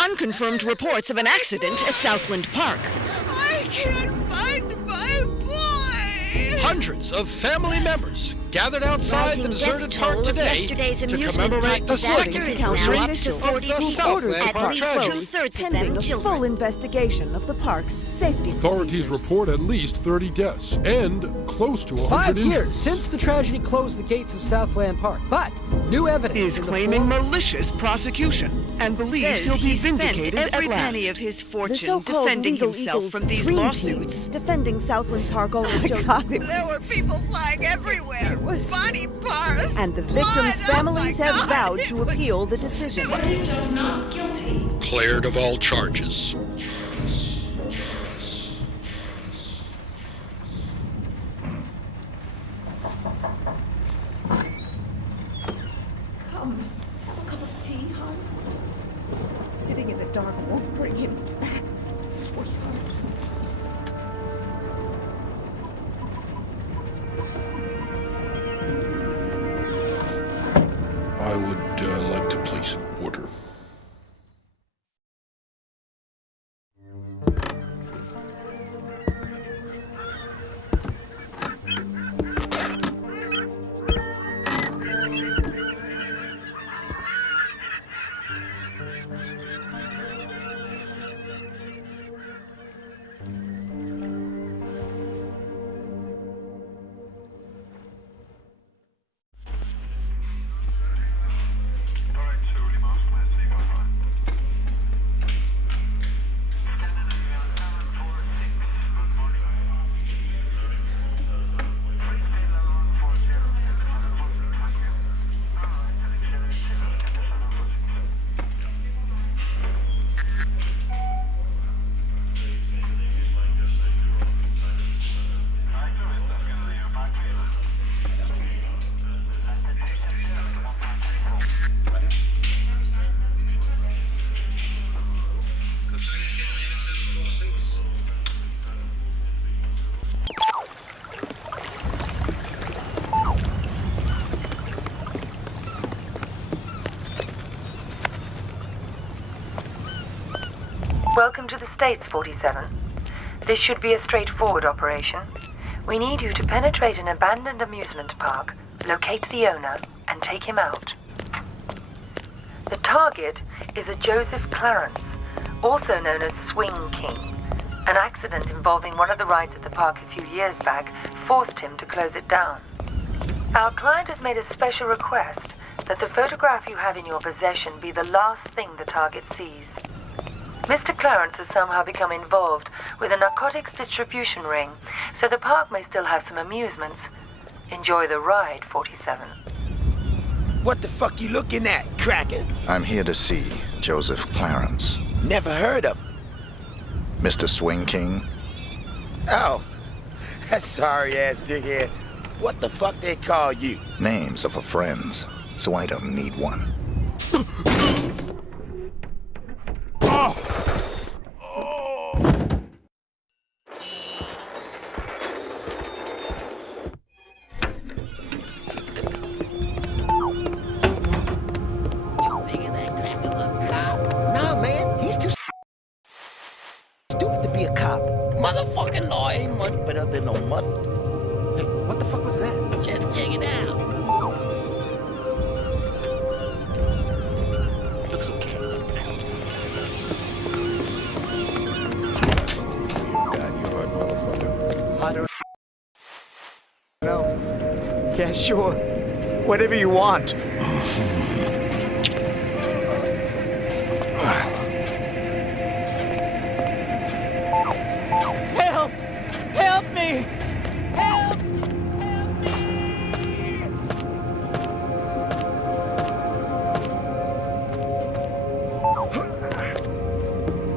Unconfirmed reports of an accident at Southland Park. I can't find my boy! Hundreds of family members gathered outside the deserted park today to commemorate the second anniversary of the Southland Park tragedy. Pending a full investigation of the park's safety Authorities report at least 30 deaths and close to 100 5 injuries. years since the tragedy closed the gates of Southland Park, but new evidence Is claiming malicious prosecution and believes he'll be vindicated at every last. penny of his The fortune so-called defending legal himself Eagles from these dream lawsuits. team defending Southland Park owner Joseph. There were people flying everywhere. Body parts. And the victims' families have vowed to appeal the decision. Verdict not guilty. Cleared of all charges. Come, have a cup of tea, hon. Sitting in the dark won't bring him back, sweetheart. I would like to place an order. Welcome to the States, 47. This should be a straightforward operation. We need you to penetrate an abandoned amusement park, locate the owner, and take him out. The target is a Joseph Clarence, also known as Swing King. An accident involving one of the rides at the park a few years back forced him to close it down. Our client has made a special request that the photograph you have in your possession be the last thing the target sees. Mr. Clarence has somehow become involved with a narcotics distribution ring, so the park may still have some amusements. Enjoy the ride, 47. What the fuck you looking at, Kraken? I'm here to see Joseph Clarence. Never heard of him. Mr. Swing King? Oh, that sorry-ass dickhead. What the fuck they call you? Names are for friends, so I don't need one. Stupid to be a cop. Motherfucking law ain't much better than no mother. Hey, what the fuck was that? Let's check it out. Looks okay. God, you hard motherfucker. I don't know. Yeah, sure. Whatever you want. Help! Help me! Help! Help me!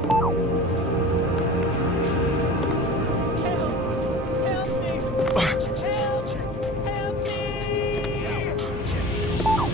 Help me! Help! Help me!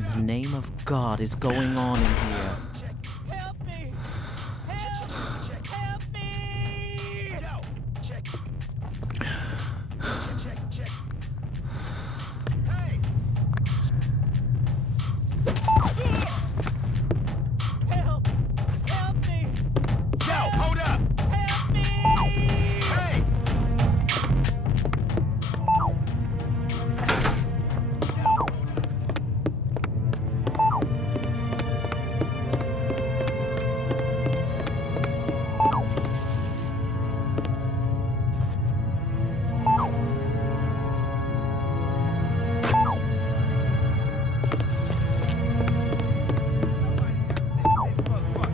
in the name of God is going on in here? Help me! Help me! No. Check. Hey! Help! Help me! No, hold up! Help me! Hey!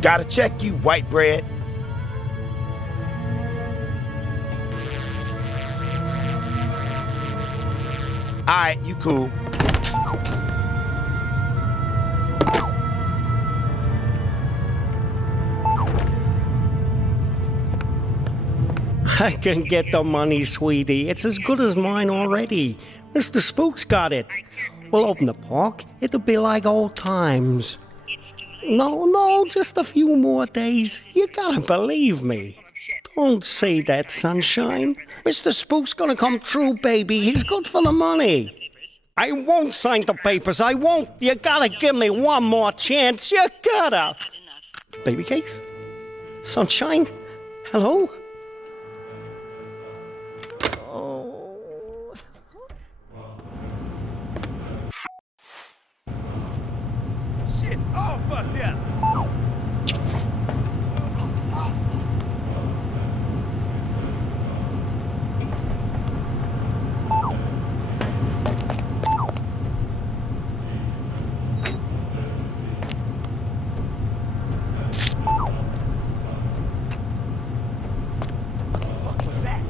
Gotta check you, white bread. Alright, you cool. I can get the money, sweetie. It's as good as mine already. Mr. Spook's got it. We'll open the park. It'll be like old times. No, just a few more days. You gotta believe me. Don't say that, sunshine. Mr. Spook's gonna come true, baby. He's good for the money. I won't sign the papers. I won't. You gotta give me one more chance. You gotta. Baby cakes? Sunshine? Hello? Shit's all fucked up! What the fuck was that?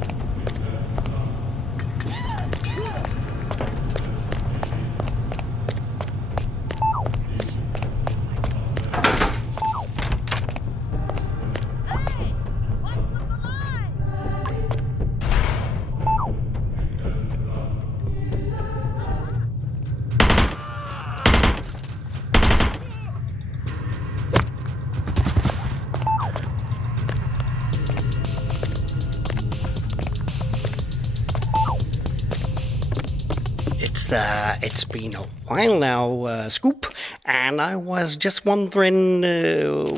It's been a while now, Scoop, and I was just wondering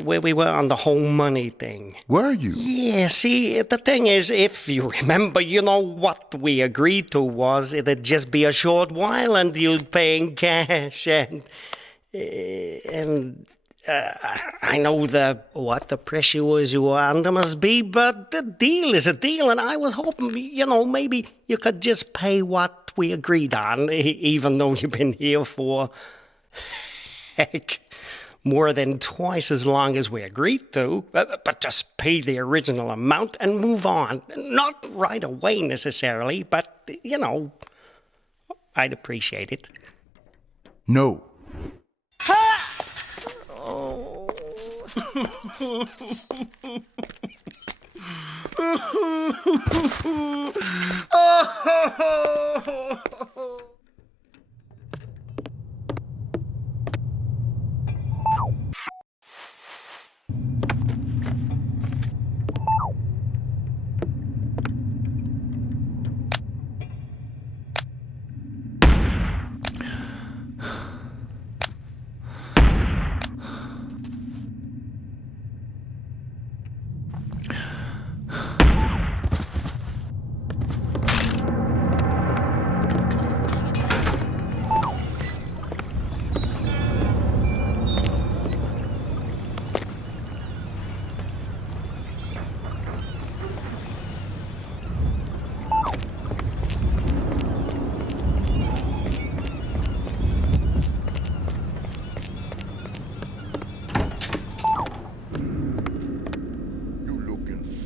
where we were on the whole money thing. Were you? Yeah, see, the thing is, if you remember, you know what we agreed to was it'd just be a short while and you'd pay in cash, and I know what the pressure you were under must be, but the deal is a deal, and I was hoping, maybe you could just pay what we agreed on, even though you've been here for, heck, more than twice as long as we agreed to. But just pay the original amount and move on. Not right away necessarily, but, I'd appreciate it. No.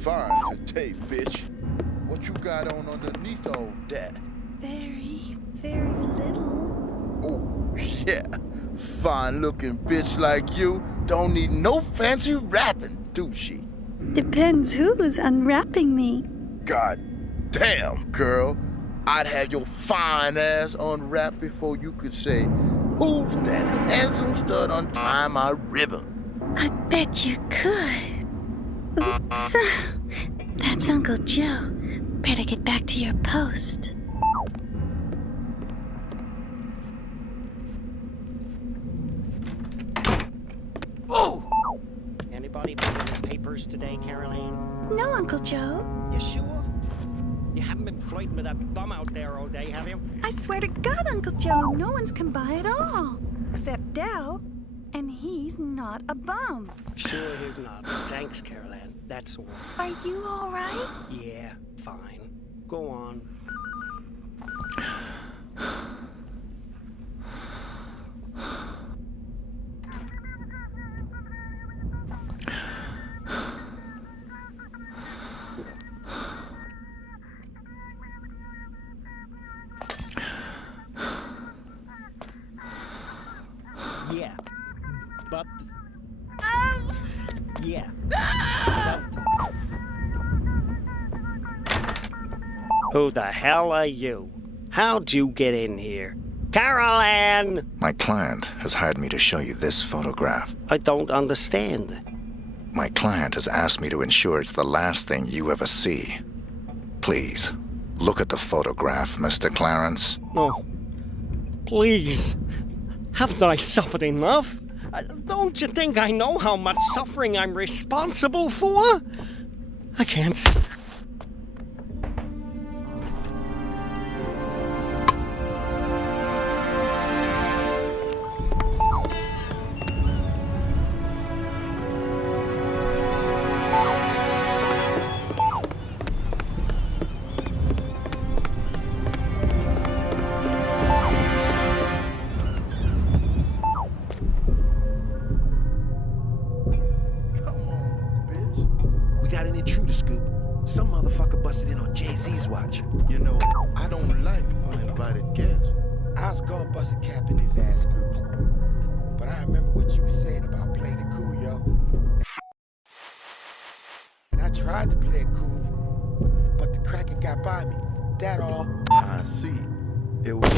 Fine today, bitch. What you got on underneath all that? Very, very little. Oh, yeah. Fine looking bitch like you don't need no fancy wrapping, do she? Depends who's unwrapping me. God damn, girl. I'd have your fine ass unwrapped before you could say, who's that and some stud untie my ribbon. I bet you could. Oops. That's Uncle Joe. Better get back to your post. Oh! Anybody been in the papers today, Caroline? No, Uncle Joe. You sure? You haven't been flirting with that bum out there all day, have you? I swear to God, Uncle Joe, no one's come by at all. Except Dell. And he's not a bum. Sure he's not. Thanks, Caroline. That's all. Are you all right? Yeah, fine. Go on. Yeah. But... Yeah. But... Who the hell are you? How'd you get in here? Caroline! My client has hired me to show you this photograph. I don't understand. My client has asked me to ensure it's the last thing you ever see. Please, look at the photograph, Mr. Clarence. No. Please. Haven't I suffered enough? Don't you think I know how much suffering I'm responsible for? I can't... You know, I don't like uninvited guests. I was gonna bust a cap in his ass groups. But I remember what you were saying about playing it cool, yo. And I tried to play it cool, but the cracker got by me. That all. I see. It was...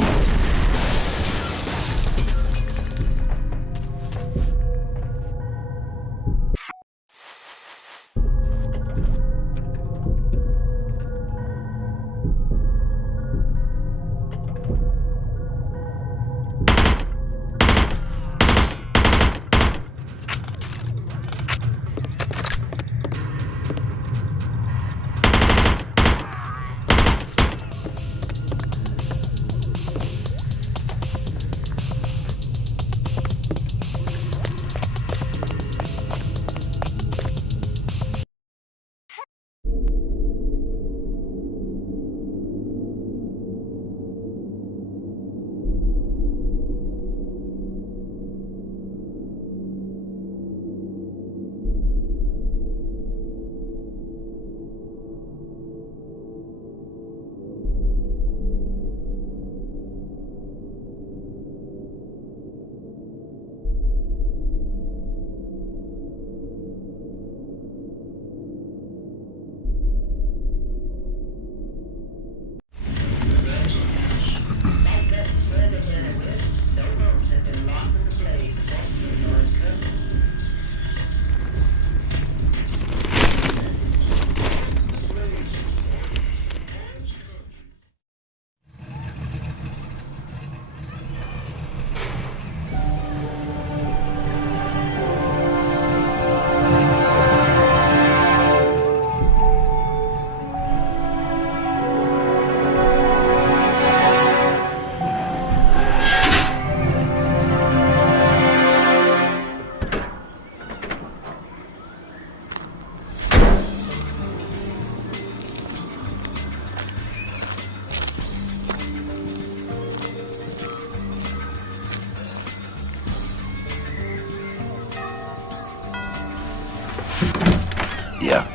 Yeah.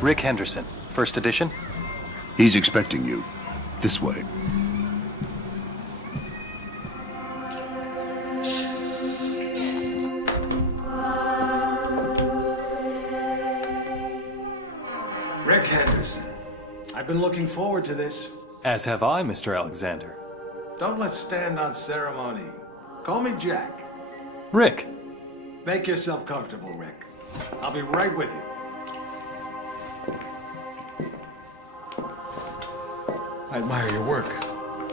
Rick Henderson, first edition? He's expecting you. This way. Rick Henderson. I've been looking forward to this. As have I, Mr. Alexander. Don't let's stand on ceremony. Call me Jack. Rick. Make yourself comfortable, Rick. I'll be right with you. I admire your work.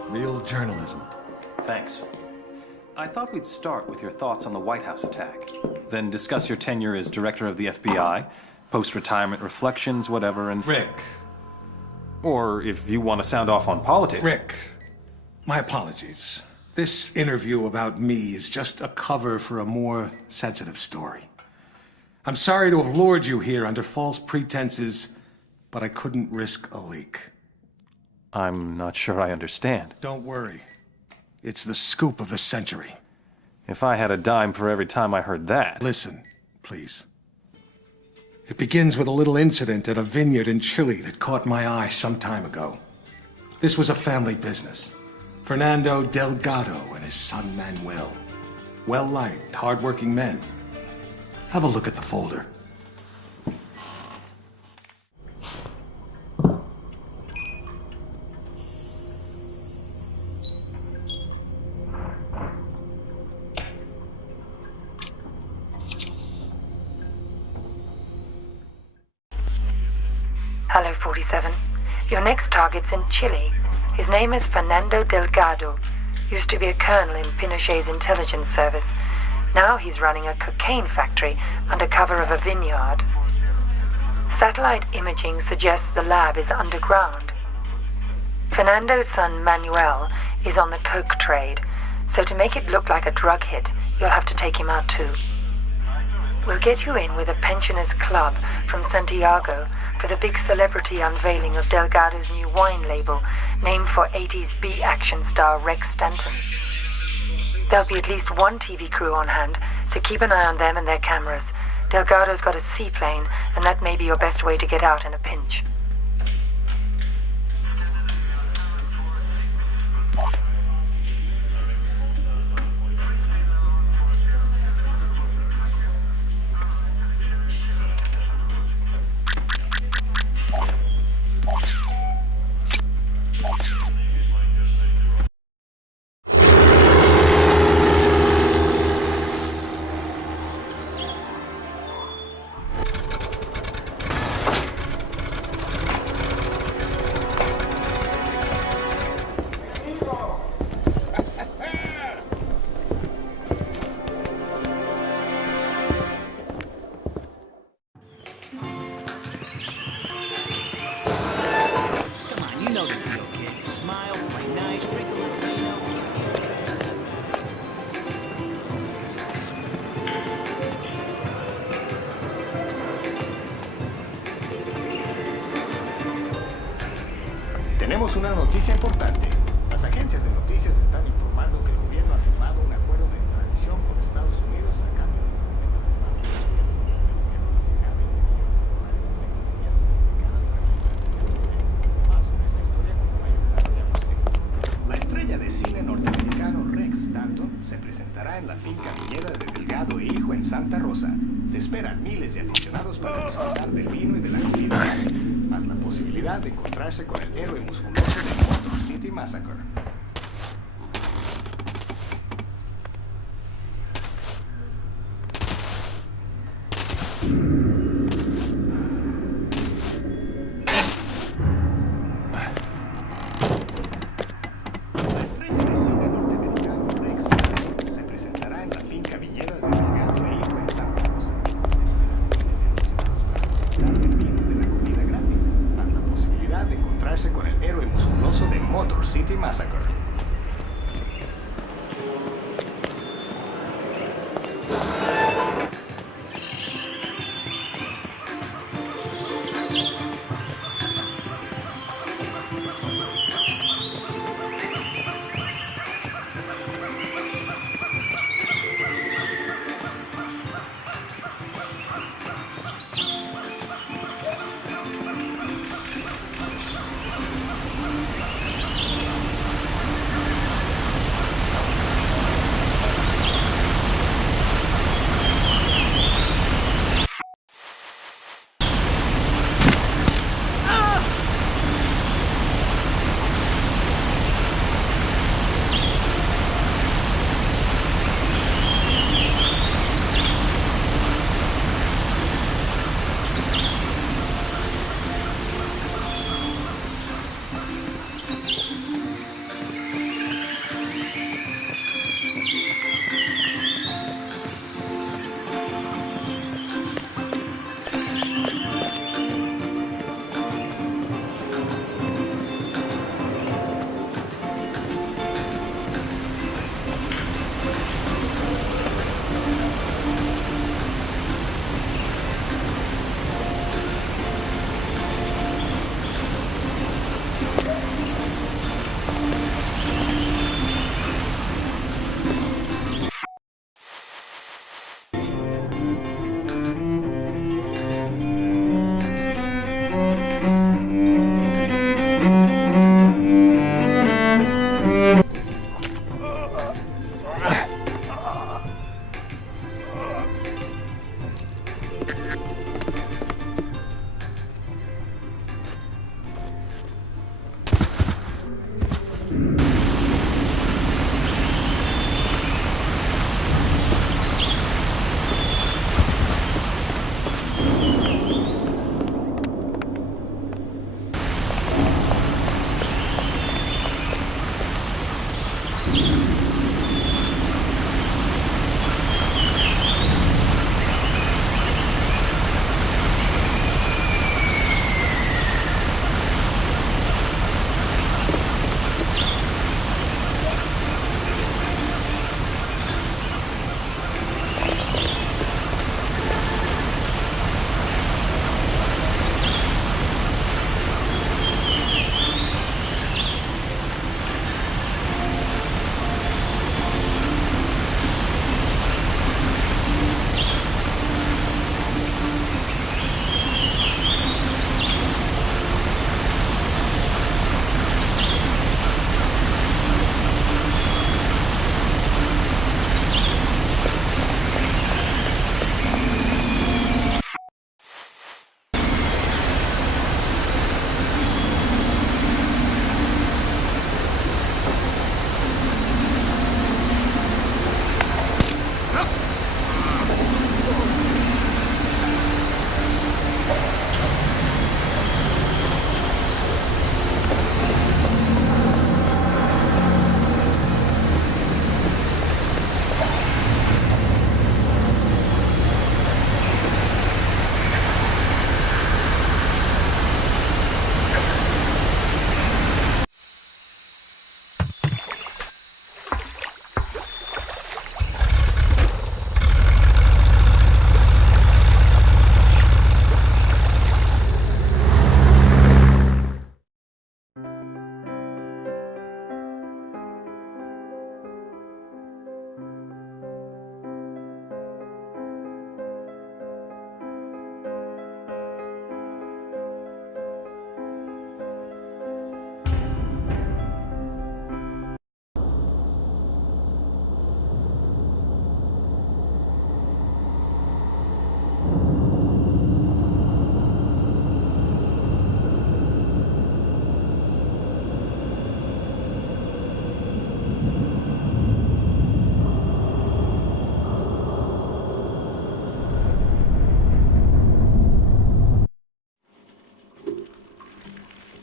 Real journalism. Thanks. I thought we'd start with your thoughts on the White House attack, then discuss your tenure as director of the FBI, post-retirement reflections, whatever, and... Rick. Or if you want to sound off on politics... Rick, my apologies. This interview about me is just a cover for a more sensitive story. I'm sorry to have lured you here under false pretenses, but I couldn't risk a leak. I'm not sure I understand. Don't worry. It's the scoop of the century. If I had a dime for every time I heard that... Listen, please. It begins with a little incident at a vineyard in Chile that caught my eye some time ago. This was a family business. Fernando Delgado and his son Manuel. Well-liked, hard-working men. Have a look at the folder. Hello, 47. Your next target's in Chile. His name is Fernando Delgado. Used to be a colonel in Pinochet's intelligence service. Now he's running a cocaine factory under cover of a vineyard. Satellite imaging suggests the lab is underground. Fernando's son Manuel is on the coke trade, so to make it look like a drug hit, you'll have to take him out too. We'll get you in with a pensioners club from Santiago for the big celebrity unveiling of Delgado's new wine label, named for 80s B-action star Rex Stanton. There'll be at least one TV crew on hand, so keep an eye on them and their cameras. Delgado's got a seaplane, and that may be your best way to get out in a pinch. Tenemos una noticia importante. Las agencias de noticias están informando que el gobierno ha firmado un acuerdo de extradición con Estados Unidos a cambio de un documento firmado por el gobierno recibirá $20 millones en tecnología sofisticada para librarse del poder. Más sobre esta historia como vaya desarrollándose. La estrella de cine norteamericano Rex Stanton se presentará en la finca viñera de Delgado e Hijo en Santa Rosa. Se esperan miles de aficionados para disfrutar del vino y de la comida gratis, más la posibilidad de encontrarse con el héroe musculoso de Motor City Massacre. La estrella de cine norteamericano Rex Stanton se presentará en la finca viñera de Delgado e Hijo en Santa Rosa. Se esperan miles de aficionados para disfrutar del vino y de la comida gratis, más la posibilidad de encontrarse con el héroe musculoso de Motor City Massacre.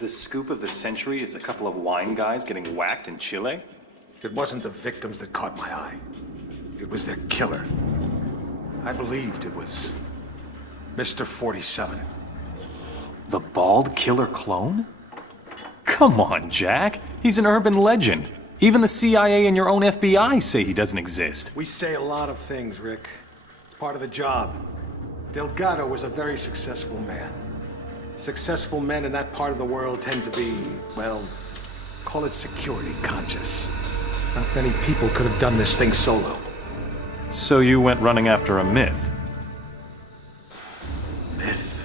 The scoop of the century is a couple of wine guys getting whacked in Chile? It wasn't the victims that caught my eye. It was their killer. I believed it was Mr. 47. The bald killer clone? Come on, Jack. He's an urban legend. Even the CIA and your own FBI say he doesn't exist. We say a lot of things, Rick. It's part of the job. Delgado was a very successful man. Successful men in that part of the world tend to be, well, call it security conscious. Not many people could have done this thing solo. So you went running after a myth? Myth?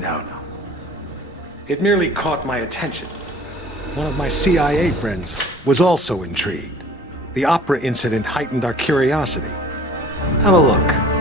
No. It merely caught my attention. One of my CIA friends was also intrigued. The opera incident heightened our curiosity. Have a look.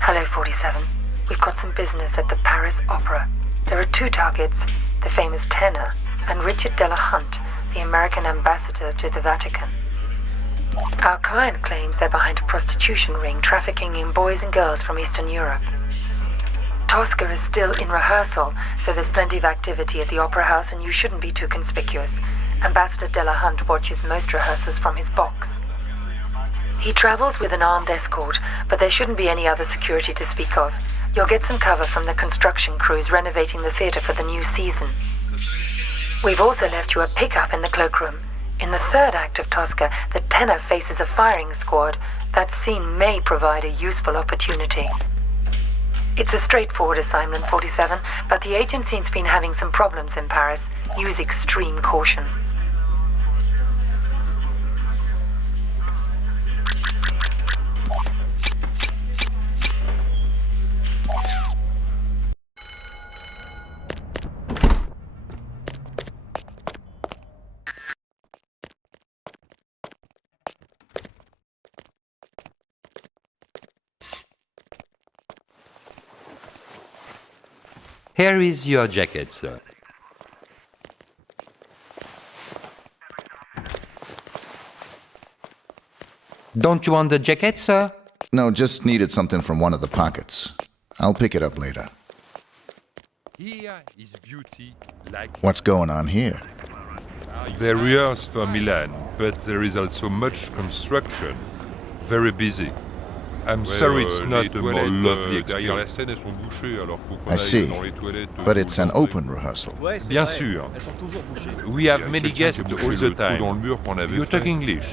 Hello, 47. We've got some business at the Paris Opera. There are two targets, the famous tenor and Richard Delahunt, the American ambassador to the Vatican. Our client claims they're behind a prostitution ring trafficking in boys and girls from Eastern Europe. Tosca is still in rehearsal, so there's plenty of activity at the Opera House and you shouldn't be too conspicuous. Ambassador Delahunt watches most rehearsals from his box. He travels with an armed escort, but there shouldn't be any other security to speak of. You'll get some cover from the construction crews renovating the theater for the new season. We've also left you a pickup in the cloakroom. In the third act of Tosca, the tenor faces a firing squad. That scene may provide a useful opportunity. It's a straightforward assignment, 47, but the agency's been having some problems in Paris. Use extreme caution. Here is your jacket, sir. Don't you want the jacket, sir? No, just needed something from one of the pockets. I'll pick it up later. Here is beauty like... What's going on here? They rehearse for Milan, but there is also much construction. Very busy. I'm sorry it's not a more lovely experience. I see. But it's an open rehearsal. Bien sûr. We have many guests all the time. You talk English.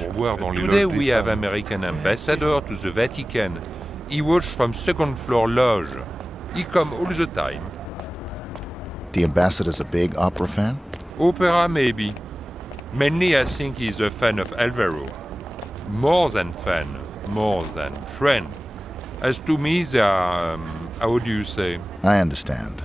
Today we have American ambassador to the Vatican. He watch from second floor lodge. He come all the time. The ambassador's a big opera fan? Opera maybe. Mainly I think he's a fan of Alvaro. More than fan. More than friend. As to me, they are, how do you say? I understand.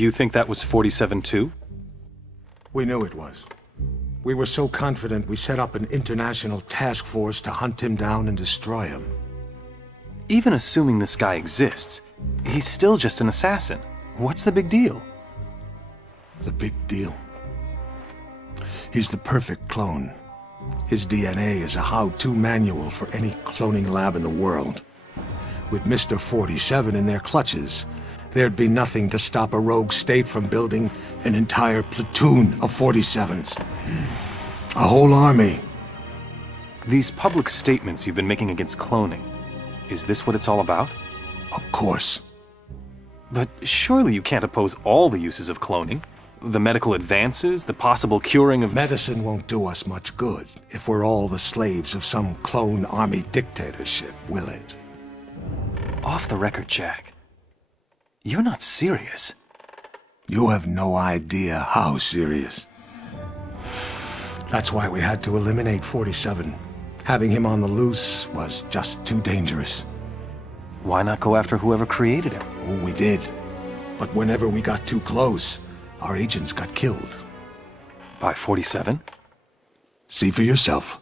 You think that was 47 too? We knew it was. We were so confident we set up an international task force to hunt him down and destroy him. Even assuming this guy exists, he's still just an assassin. What's the big deal? The big deal? He's the perfect clone. His DNA is a how-to manual for any cloning lab in the world. With Mr. 47 in their clutches, there'd be nothing to stop a rogue state from building an entire platoon of 47s. A whole army. These public statements you've been making against cloning, is this what it's all about? Of course. But surely you can't oppose all the uses of cloning. The medical advances, the possible curing of... Medicine won't do us much good if we're all the slaves of some clone army dictatorship, will it? Off the record, Jack. You're not serious. You have no idea how serious. That's why we had to eliminate 47. Having him on the loose was just too dangerous. Why not go after whoever created him? Oh, we did. But whenever we got too close, our agents got killed. By 47? See for yourself.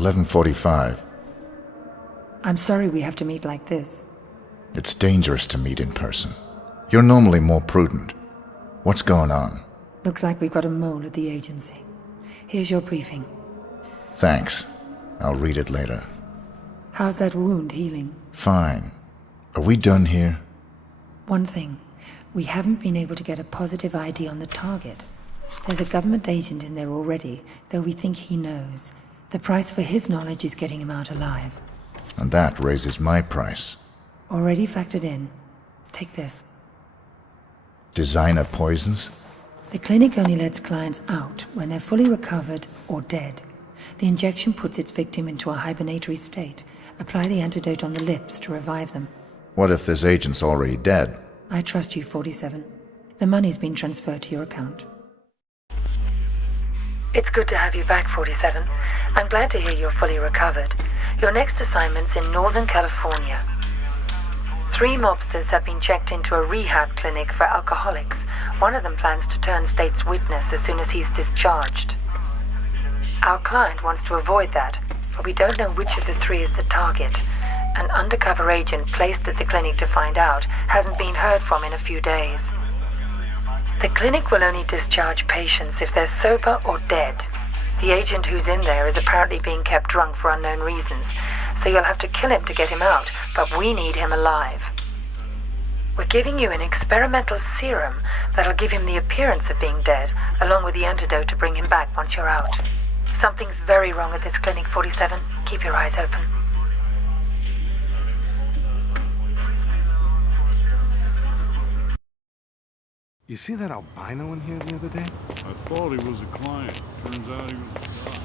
11:45. I'm sorry we have to meet like this. It's dangerous to meet in person. You're normally more prudent. What's going on? Looks like we've got a mole at the agency. Here's your briefing. Thanks. I'll read it later. How's that wound healing? Fine. Are we done here? One thing. We haven't been able to get a positive ID on the target. There's a government agent in there already, though we think he knows. The price for his knowledge is getting him out alive. And that raises my price. Already factored in. Take this. Designer poisons? The clinic only lets clients out when they're fully recovered or dead. The injection puts its victim into a hibernatory state. Apply the antidote on the lips to revive them. What if this agent's already dead? I trust you, 47. The money's been transferred to your account. It's good to have you back, 47. I'm glad to hear you're fully recovered. Your next assignment's in Northern California. 3 mobsters have been checked into a rehab clinic for alcoholics. One of them plans to turn state's witness as soon as he's discharged. Our client wants to avoid that, but we don't know which of the 3 is the target. An undercover agent placed at the clinic to find out hasn't been heard from in a few days. The clinic will only discharge patients if they're sober or dead. The agent who's in there is apparently being kept drunk for unknown reasons, so you'll have to kill him to get him out, but we need him alive. We're giving you an experimental serum that'll give him the appearance of being dead, along with the antidote to bring him back once you're out. Something's very wrong at this clinic, 47. Keep your eyes open. You see that albino in here the other day? I thought he was a client. Turns out he was a guy.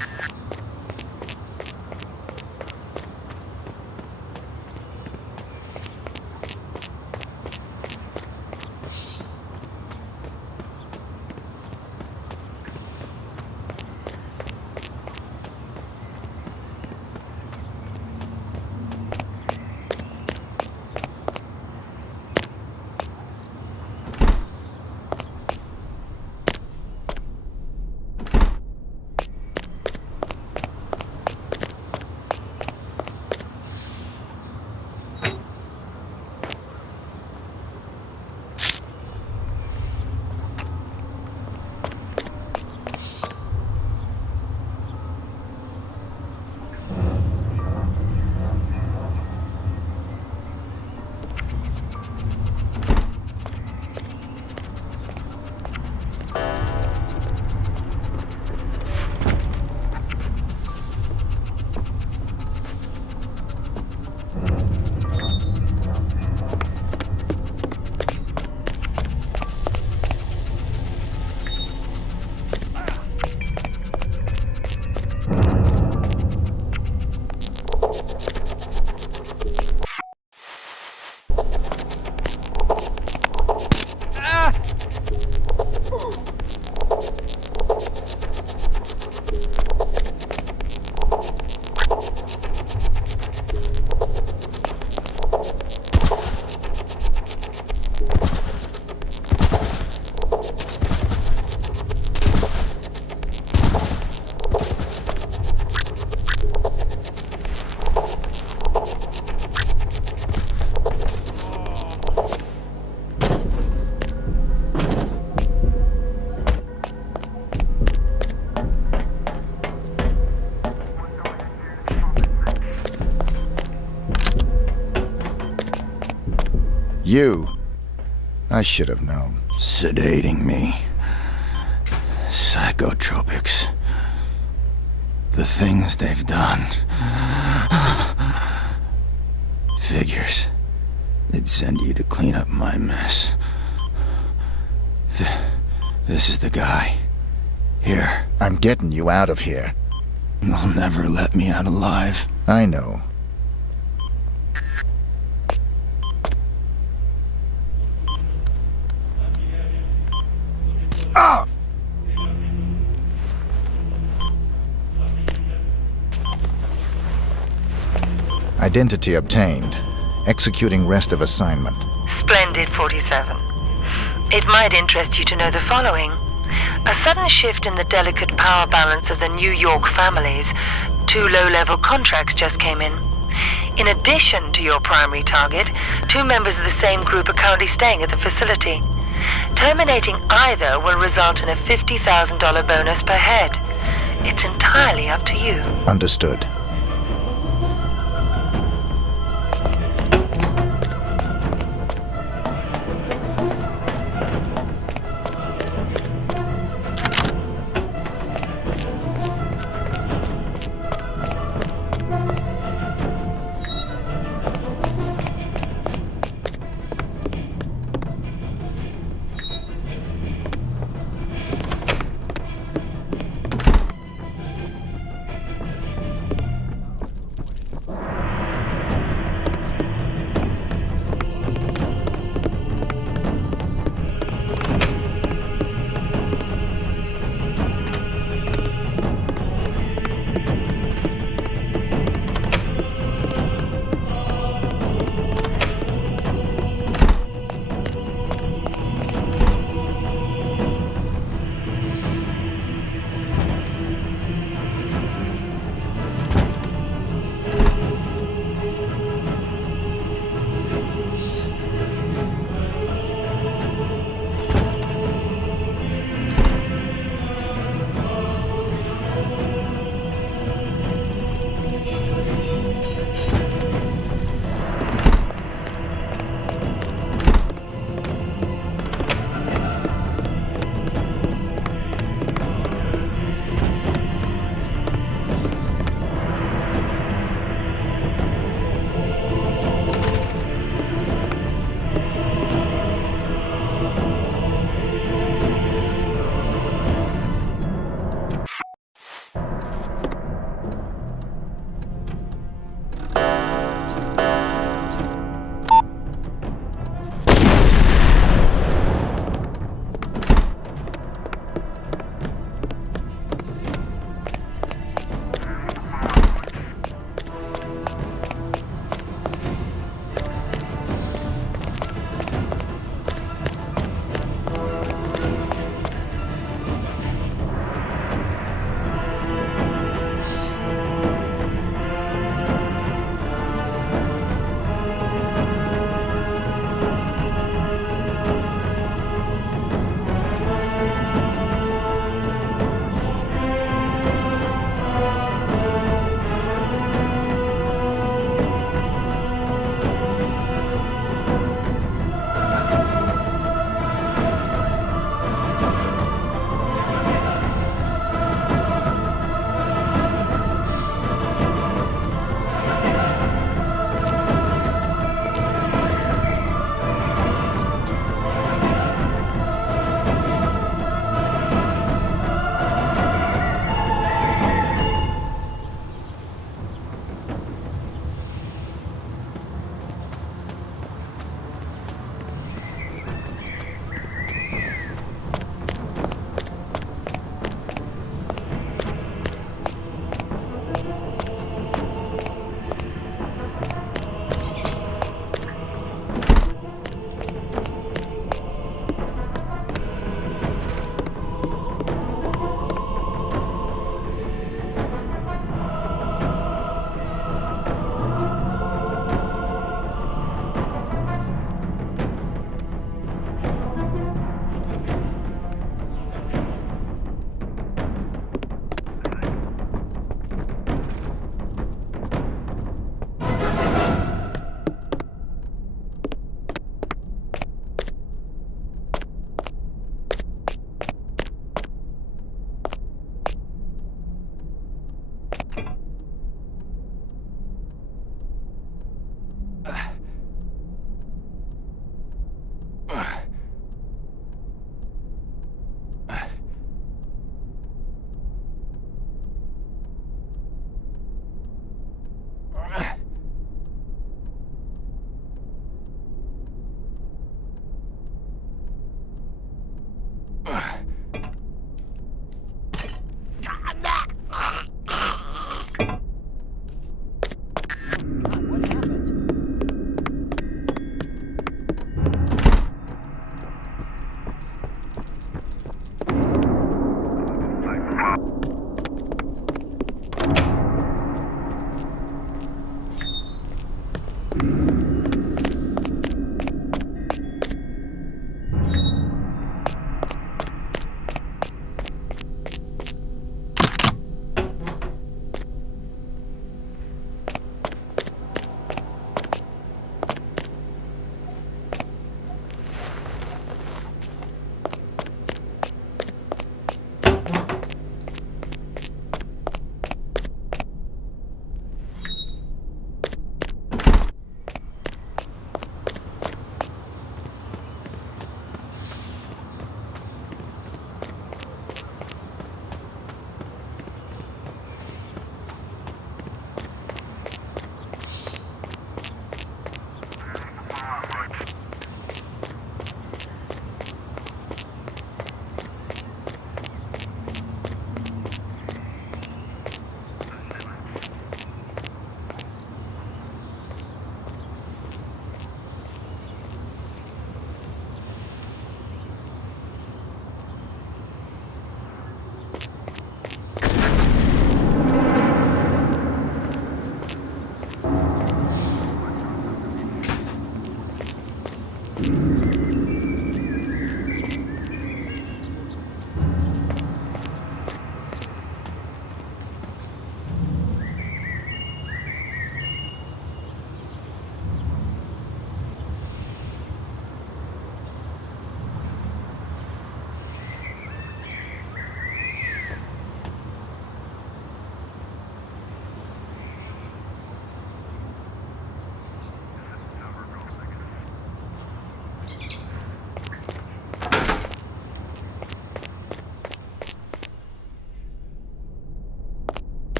You. I should have known. Sedating me. Psychotropics. The things they've done. Figures. They'd send you to clean up my mess. This is the guy. Here. I'm getting you out of here. They'll never let me out alive. I know. Ah! Identity obtained. Executing rest of assignment. Splendid, 47. It might interest you to know the following. A sudden shift in the delicate power balance of the New York families 2 low-level contracts just came in. In addition to your primary target, 2 members of the same group are currently staying at the facility. Terminating either will result in a $50,000 bonus per head. It's entirely up to you. Understood.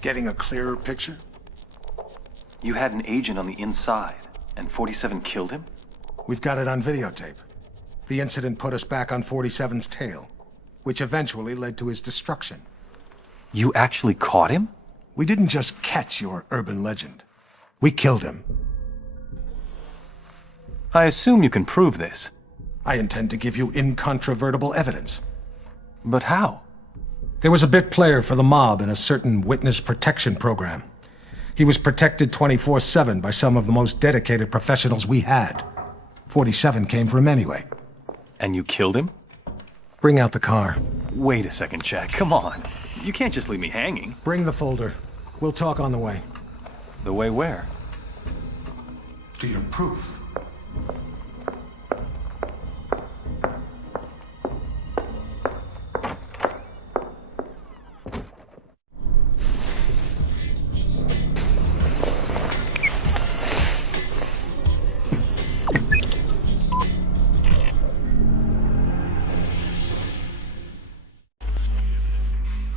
Getting a clearer picture? You had an agent on the inside, and 47 killed him? We've got it on videotape. The incident put us back on 47's tail, which eventually led to his destruction. You actually caught him? We didn't just catch your urban legend. We killed him. I assume you can prove this. I intend to give you incontrovertible evidence. But how? There was a bit player for the mob in a certain witness protection program. He was protected 24/7 by some of the most dedicated professionals we had. 47 came for him anyway. And you killed him? Bring out the car. Wait a second, Jack. Come on. You can't just leave me hanging. Bring the folder. We'll talk on the way. The way where? To your proof.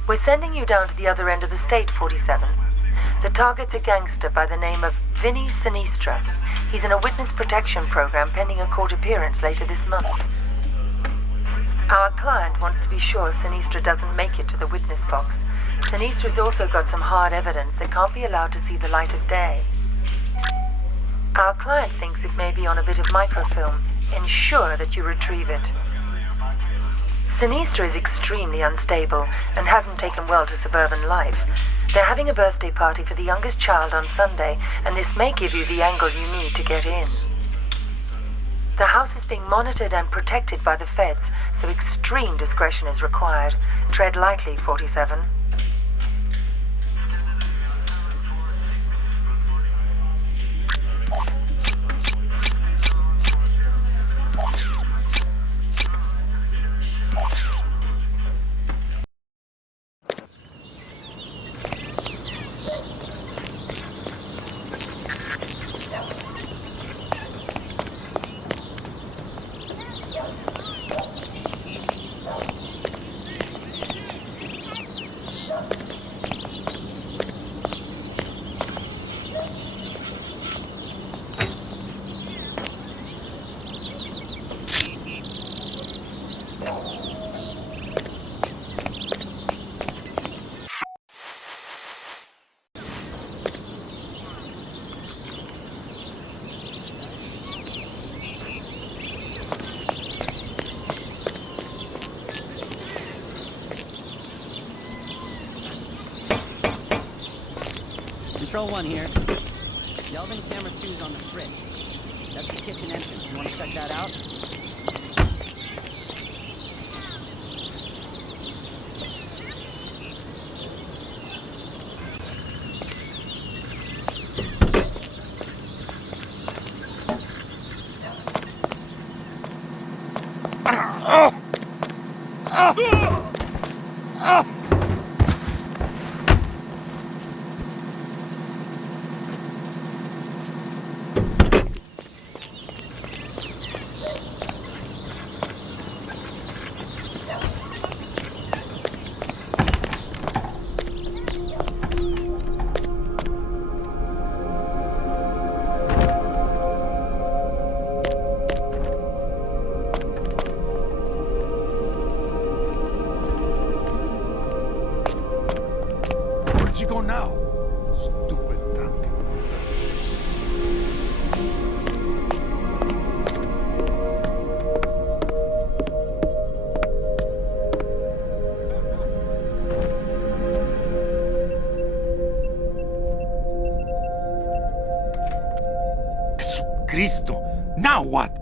We're sending you down to the other end of the state, 47. The target's a gangster by the name of Vinny Sinistra. He's in a witness protection program pending a court appearance later this month. Our client wants to be sure Sinistra doesn't make it to the witness box. Sinistra's also got some hard evidence that can't be allowed to see the light of day. Our client thinks it may be on a bit of microfilm. Ensure that you retrieve it. Sinistra is extremely unstable and hasn't taken well to suburban life. They're having a birthday party for the youngest child on Sunday, and this may give you the angle you need to get in. The house is being monitored and protected by the feds, so extreme discretion is required. Tread lightly, 47. Control 1 here. Delvin camera 2's on the fritz. That's the kitchen entrance. You want to check that out? Cristo! Now what?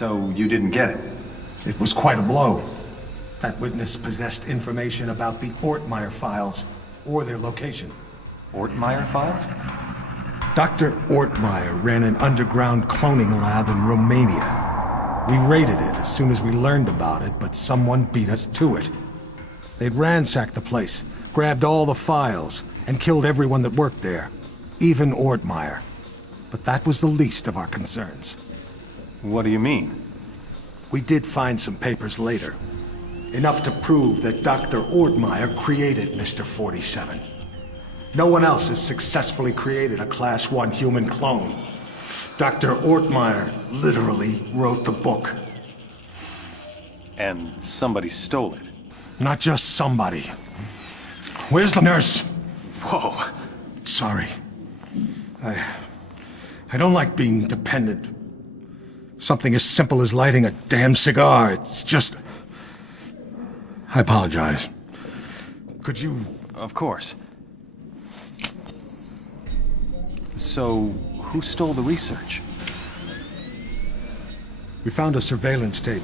So you didn't get it? It was quite a blow. That witness possessed information about the Ortmeyer files, or their location. Ortmeyer files? Dr. Ortmeyer ran an underground cloning lab in Romania. We raided it as soon as we learned about it, but someone beat us to it. They'd ransacked the place, grabbed all the files, and killed everyone that worked there, even Ortmeyer. But that was the least of our concerns. What do you mean? We did find some papers later. Enough to prove that Dr. Ortmeyer created Mr. 47. No one else has successfully created a Class 1 human clone. Dr. Ortmeyer literally wrote the book. And somebody stole it. Not just somebody. Where's the nurse? Whoa. Sorry. I don't like being dependent. Something as simple as lighting a damn cigar, it's just... I apologize. Could you... Of course. So, who stole the research? We found a surveillance tape.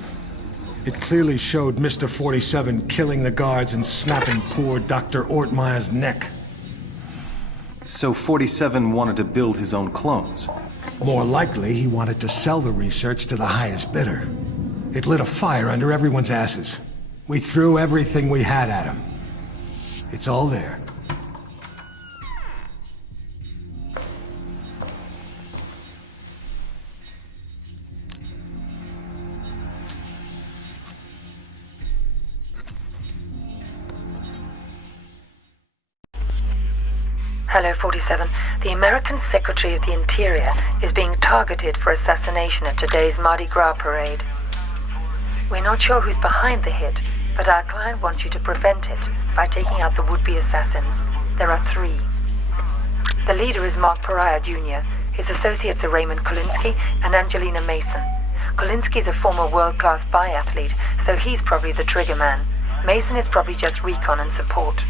It clearly showed Mr. 47 killing the guards and snapping poor Dr. Ortmeyer's neck. So 47 wanted to build his own clones? More likely, he wanted to sell the research to the highest bidder. It lit a fire under everyone's asses. We threw everything we had at him. It's all there. Hello, 47. The American Secretary of the Interior is being targeted for assassination at today's Mardi Gras parade. We're not sure who's behind the hit, but our client wants you to prevent it by taking out the would-be assassins. There are 3. The leader is Mark Pariah Jr. His associates are Raymond Kolinsky and Angelina Mason. Kolinsky's a former world-class biathlete, so he's probably the trigger man. Mason is probably just recon and support.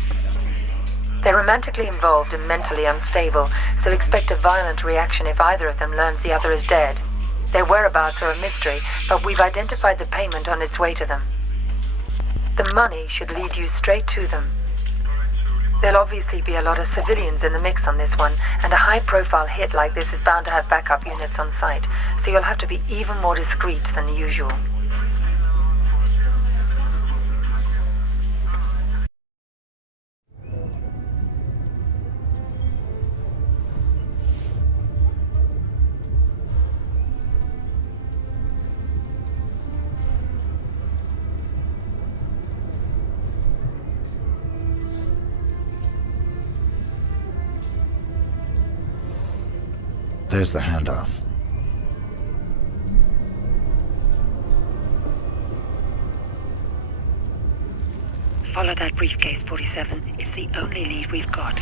They're romantically involved and mentally unstable, so expect a violent reaction if either of them learns the other is dead. Their whereabouts are a mystery, but we've identified the payment on its way to them. The money should lead you straight to them. There'll obviously be a lot of civilians in the mix on this one, and a high-profile hit like this is bound to have backup units on site, so you'll have to be even more discreet than usual. There's the handoff. Follow that briefcase, 47. It's the only lead we've got.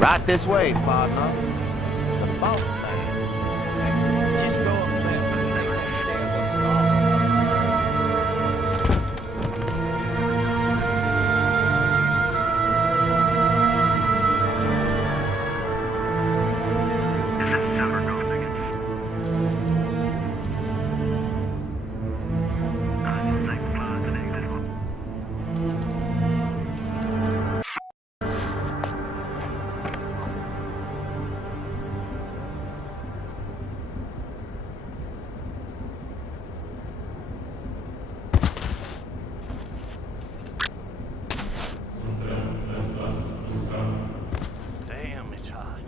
Right this way, partner. The boss man. Just go up there and take them stairs up the hall. Damn, it's hot.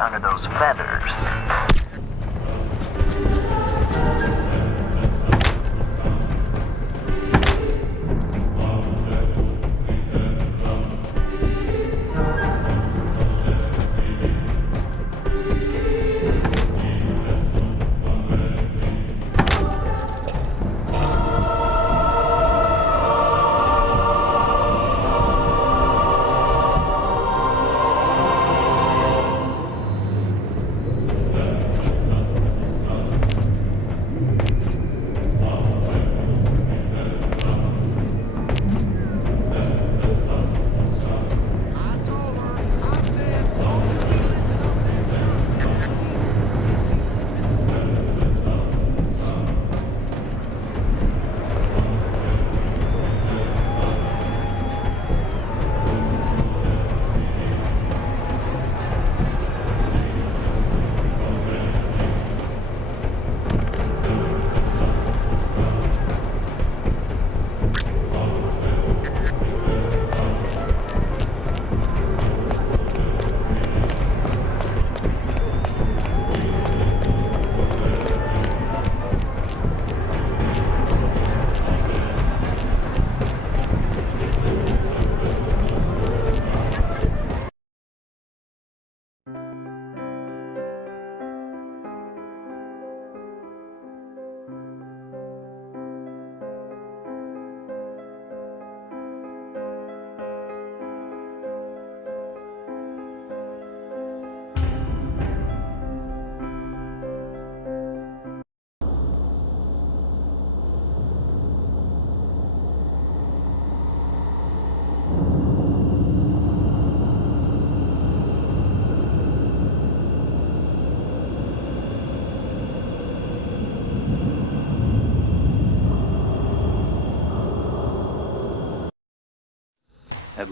Under those feathers.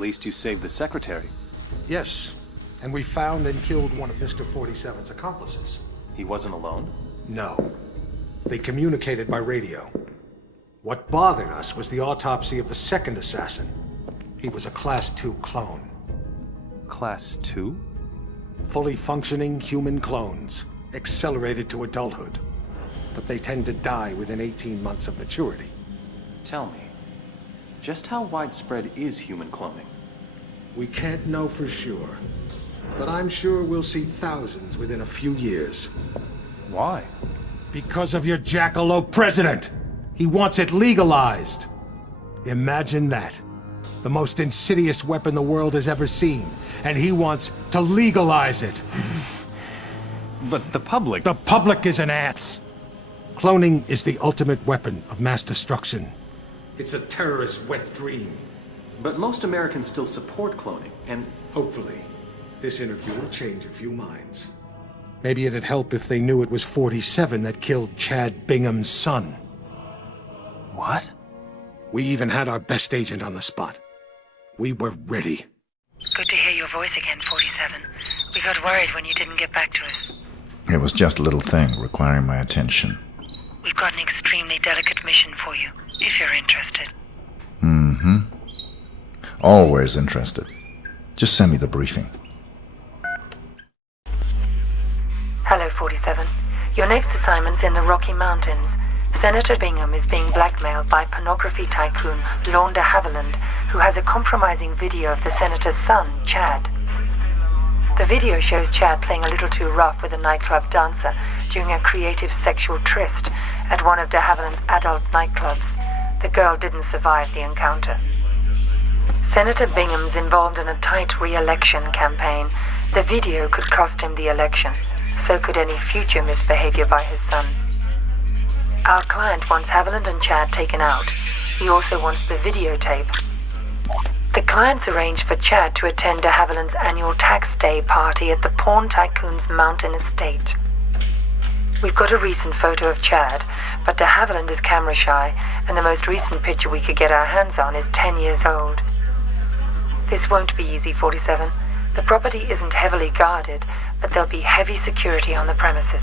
least you saved the secretary. Yes, and we found and killed one of Mr. 47's accomplices. He wasn't alone? No. They communicated by radio. What bothered us was the autopsy of the second assassin. He was a Class 2 clone. Class 2? Fully functioning human clones, accelerated to adulthood. But they tend to die within 18 months of maturity. Tell me, just how widespread is human cloning? We can't know for sure, but I'm sure we'll see thousands within a few years. Why? Because of your jackalope president! He wants it legalized! Imagine that. The most insidious weapon the world has ever seen, and he wants to legalize it. But the public... The public is an ass! Cloning is the ultimate weapon of mass destruction. It's a terrorist's wet dream. But most Americans still support cloning, and... Hopefully, this interview will change a few minds. Maybe it'd help if they knew it was 47 that killed Chad Bingham's son. What? We even had our best agent on the spot. We were ready. Good to hear your voice again, 47. We got worried when you didn't get back to us. It was just a little thing requiring my attention. We've got an extremely delicate mission for you, if you're interested. Mm-hmm. Always interested. Just send me the briefing. Hello, 47. Your next assignment's in the Rocky Mountains. Senator Bingham is being blackmailed by pornography tycoon Lorne de Havilland, who has a compromising video of the senator's son, Chad. The video shows Chad playing a little too rough with a nightclub dancer during a creative sexual tryst at one of de Havilland's adult nightclubs. The girl didn't survive the encounter. Senator Bingham's involved in a tight re-election campaign. The video could cost him the election. So could any future misbehavior by his son. Our client wants Haviland and Chad taken out. He also wants the videotape. The client's arranged for Chad to attend de Havilland's annual tax day party at the porn tycoon's mountain estate. We've got a recent photo of Chad, but de Havilland is camera shy, and the most recent picture we could get our hands on is 10 years old. This won't be easy, 47. The property isn't heavily guarded, but there'll be heavy security on the premises.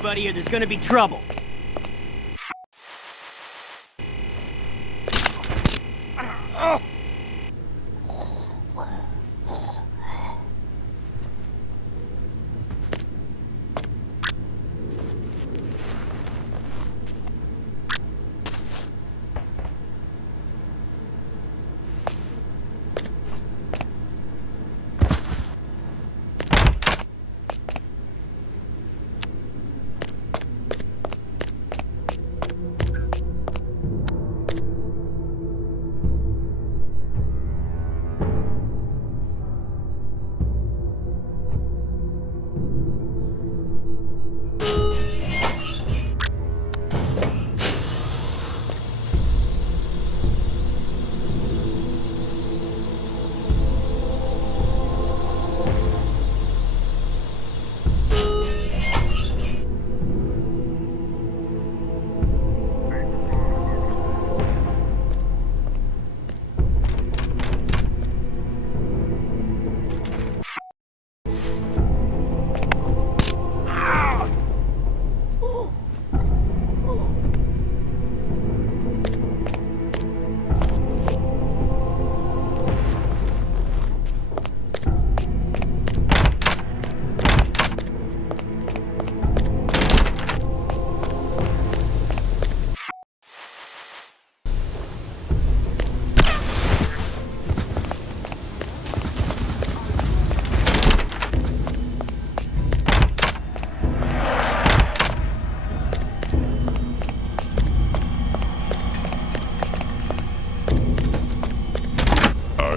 Buddy, or there's gonna be trouble.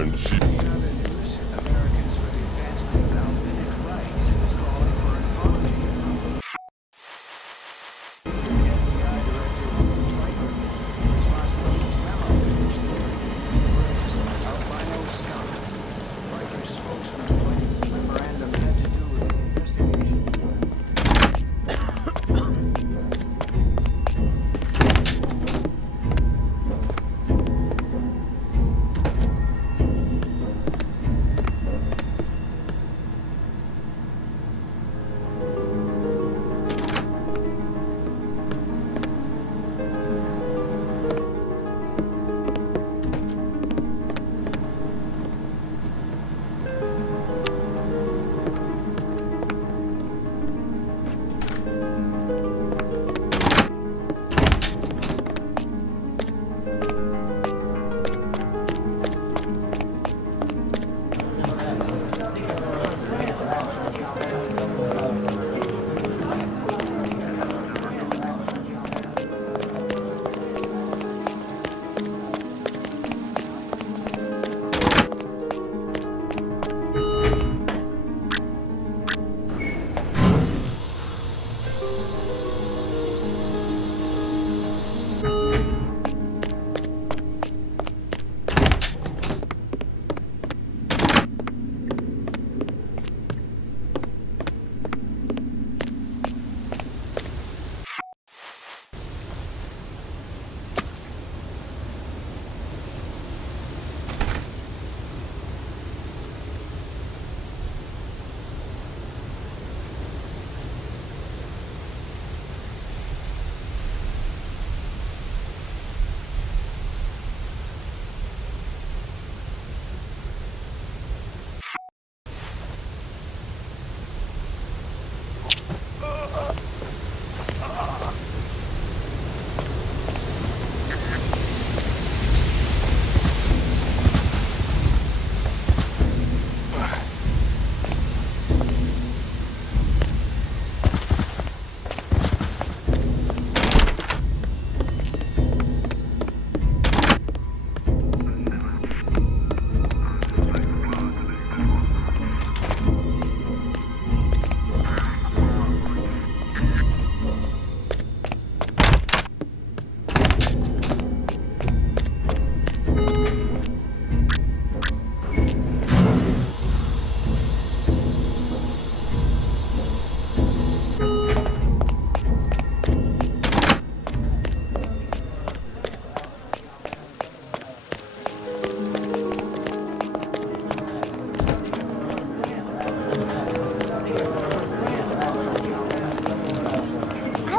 Aren't you?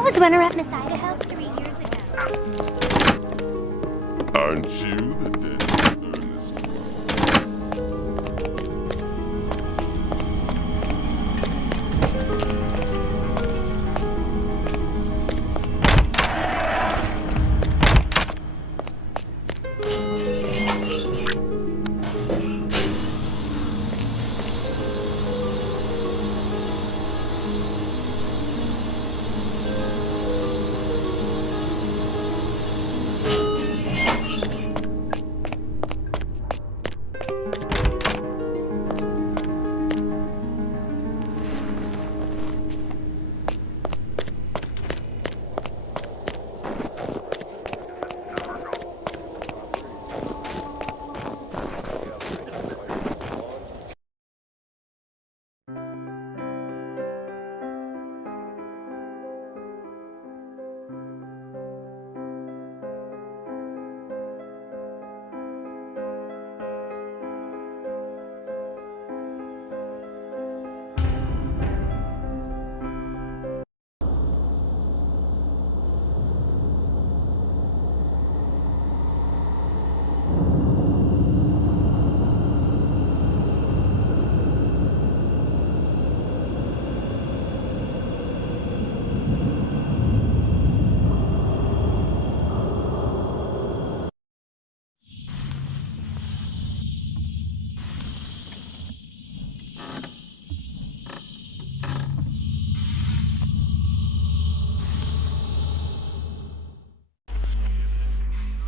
was runner-up Miss Idaho 3 years ago. Aren't you the dead Ernest?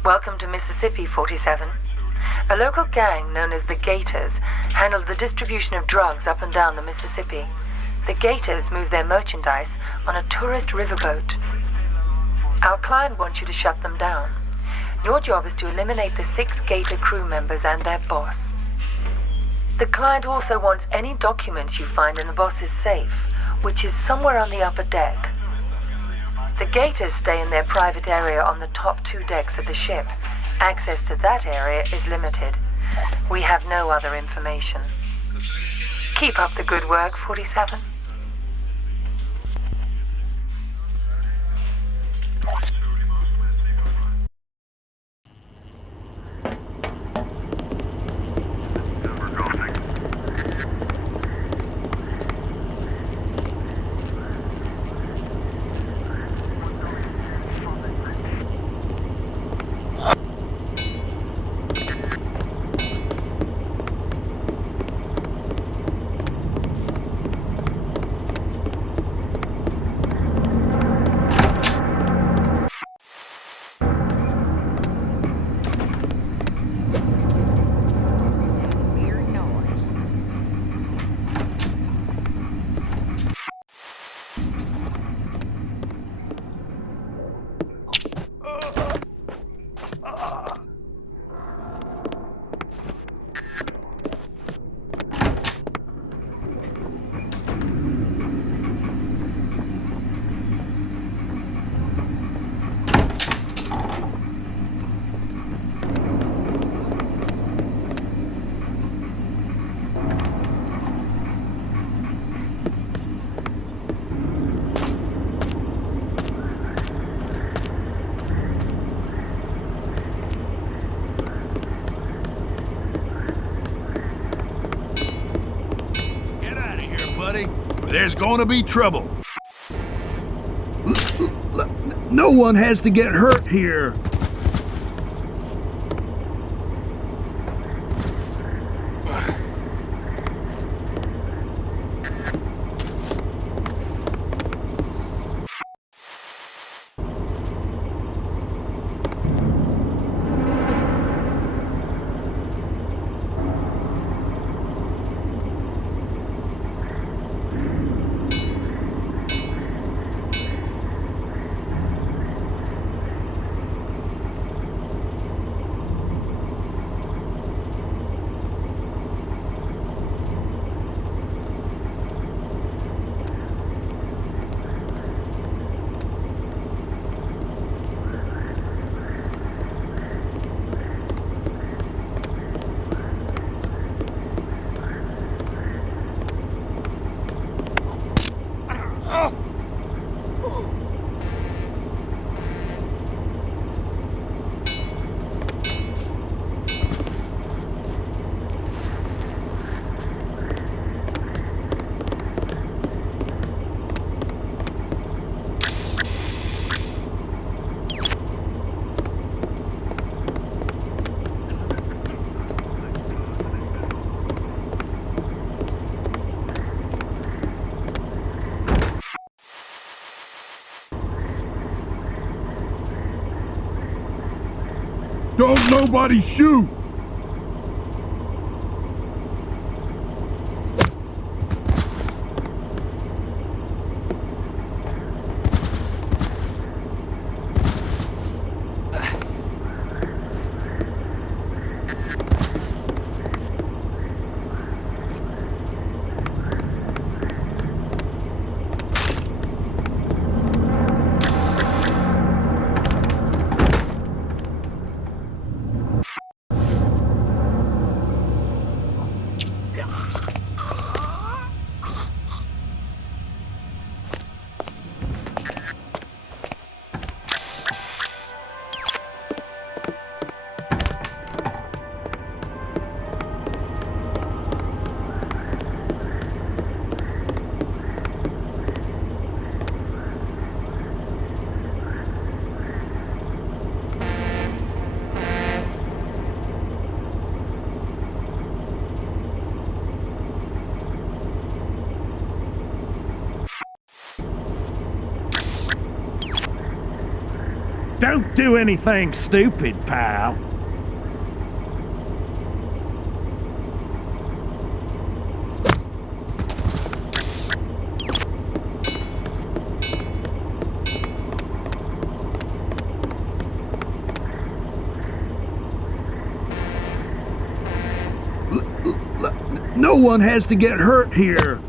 Welcome to Mississippi, 47. A local gang known as the Gators handled the distribution of drugs up and down the Mississippi. The Gators move their merchandise on a tourist riverboat. Our client wants you to shut them down. Your job is to eliminate the 6 Gator crew members and their boss. The client also wants any documents you find in the boss's safe, which is somewhere on the upper deck. The Gators stay in their private area on the top 2 decks of the ship. Access to that area is limited. We have no other information. Keep up the good work, 47. There's going to be trouble. No one has to get hurt here. Don't nobody shoot! Don't do anything stupid, pal. No one has to get hurt here.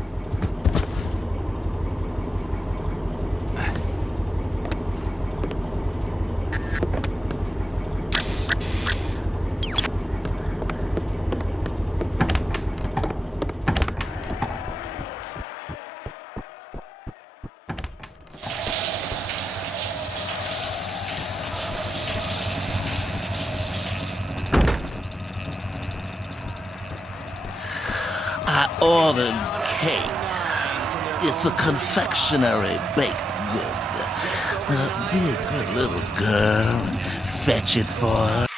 I ordered cake. It's a confectionery baked good. Be a good little girl and fetch it for us.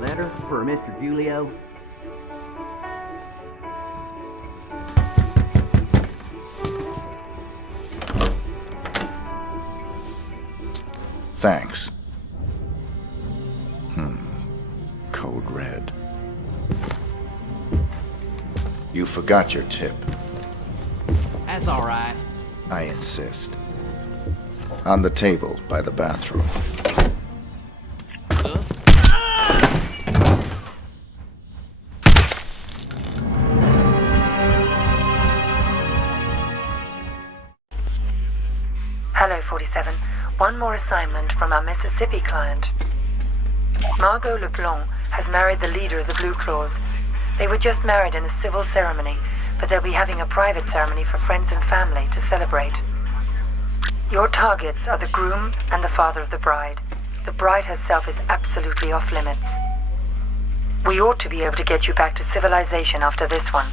Letter for Mr. Julio. Thanks. Code red. You forgot your tip. That's all right. I insist. On the table by the bathroom. Hello, 47. One more assignment from our Mississippi client. Margot LeBlanc has married the leader of the Blue Claws. They were just married in a civil ceremony, but they'll be having a private ceremony for friends and family to celebrate. Your targets are the groom and the father of the bride. The bride herself is absolutely off limits. We ought to be able to get you back to civilization after this one.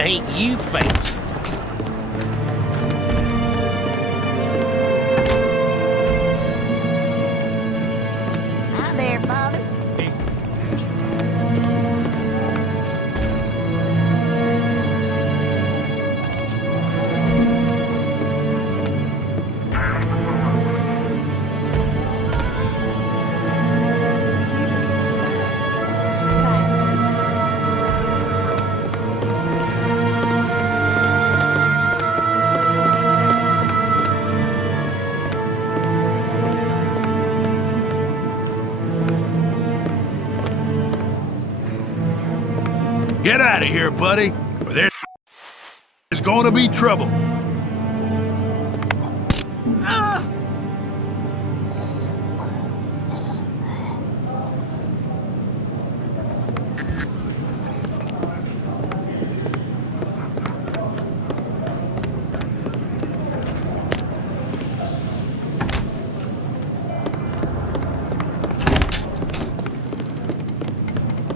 Ain't you famous? Hi there, Father. Get out of here, buddy, or there's gonna be trouble.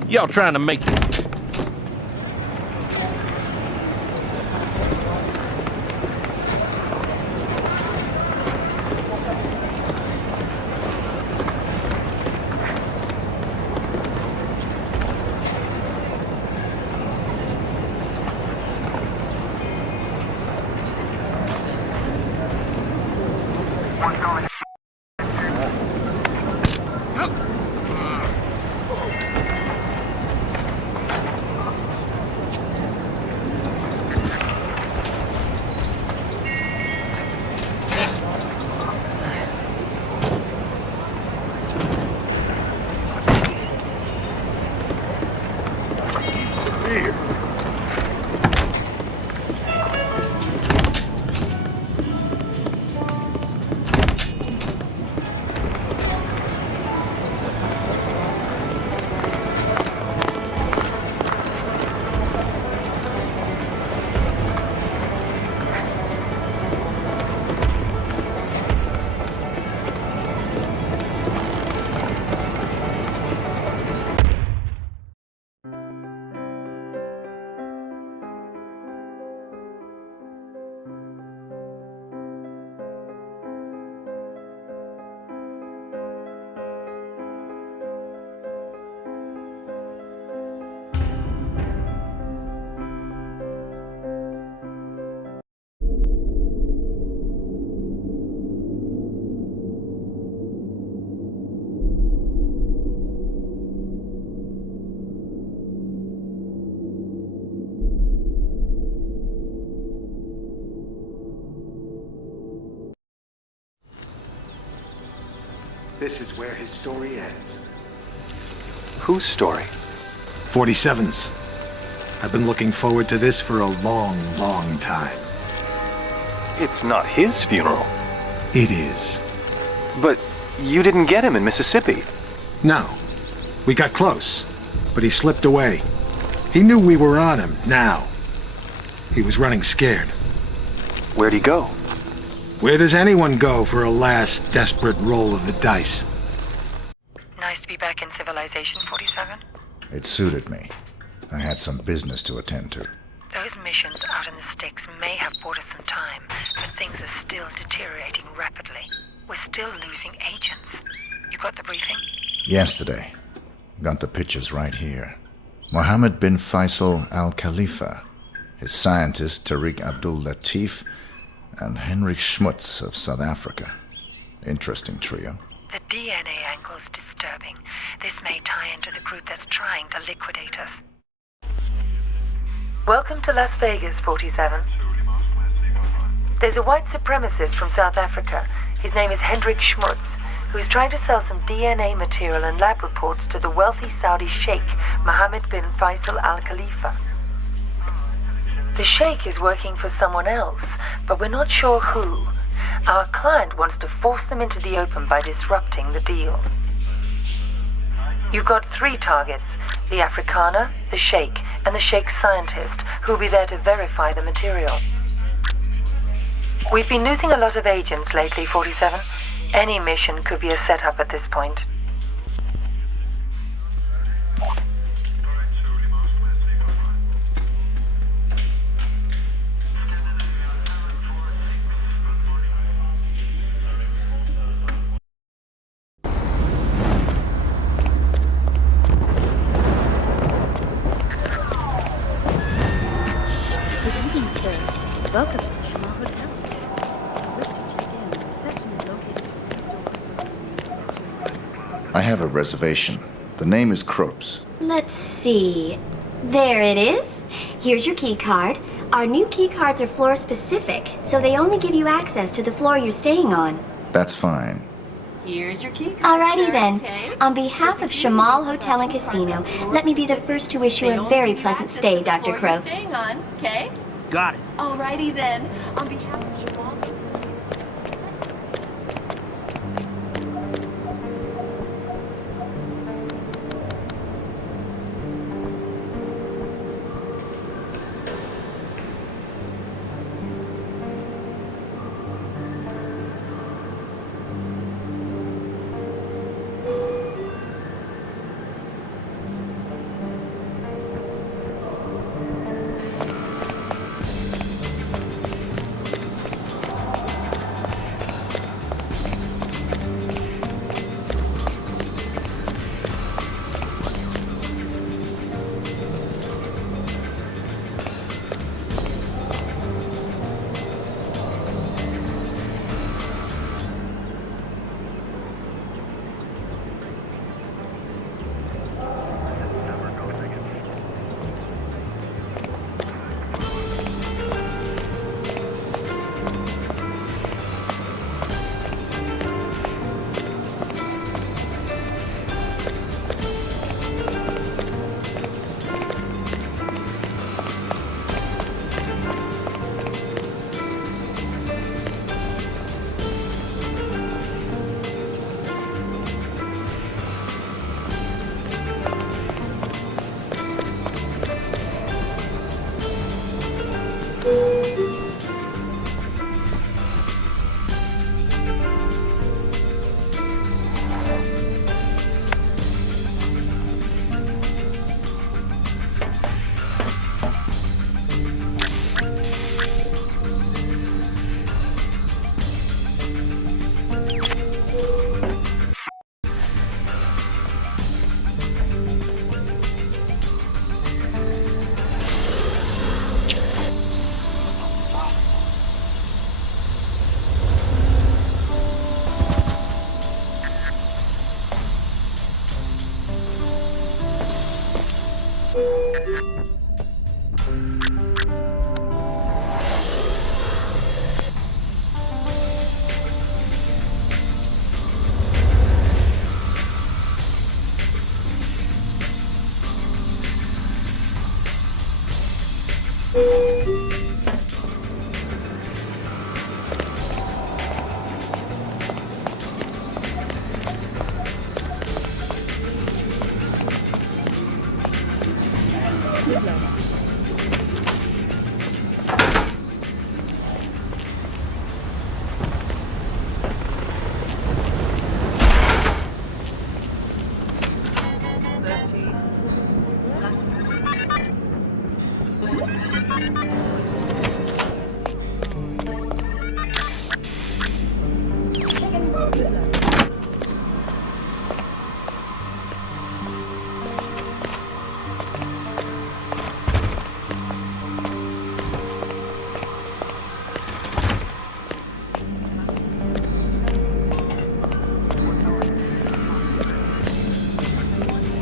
Y'all trying to make... This is where his story ends. Whose story? 47's. I've been looking forward to this for a long, long time. It's not his funeral. It is. But you didn't get him in Mississippi. No. We got close, but he slipped away. He knew we were on him, now. He was running scared. Where'd he go? Where does anyone go for a last desperate roll of the dice? Nice to be back in civilization, 47. It suited me. I had some business to attend to. Those missions out in the sticks may have bought us some time, but things are still deteriorating rapidly. We're still losing agents. You got the briefing? Yesterday. Got the pictures right here. Mohammed bin Faisal Al Khalifa, his scientist Tariq Abdul Latif, and Henrik Schmutz of South Africa. Interesting trio. The DNA angle's disturbing. This may tie into the group that's trying to liquidate us. Welcome to Las Vegas, 47. There's a white supremacist from South Africa. His name is Henrik Schmutz, who's trying to sell some DNA material and lab reports to the wealthy Saudi sheikh, Mohammed bin Faisal Al Khalifa. The sheikh is working for someone else, but we're not sure who. Our client wants to force them into the open by disrupting the deal. You've got 3 targets, the Afrikaner, the sheikh, and the sheikh's scientist, who'll be there to verify the material. We've been losing a lot of agents lately, 47. Any mission could be a setup at this point. Welcome to the Shamal Hotel. If you wish to check in, the reception is located through these doors. I have a reservation. The name is Kropes. Let's see. There it is. Here's your key card. Our new key cards are floor specific, so they only give you access to the floor you're staying on. That's fine. Here's your key card. Alrighty sir. then. Okay. On behalf of Shamal Hotel and Casino, let me be the first to wish you a very pleasant stay, Dr. Kropes. Staying on, okay? Got it. Alrighty then. On behalf of Shamal Hotel.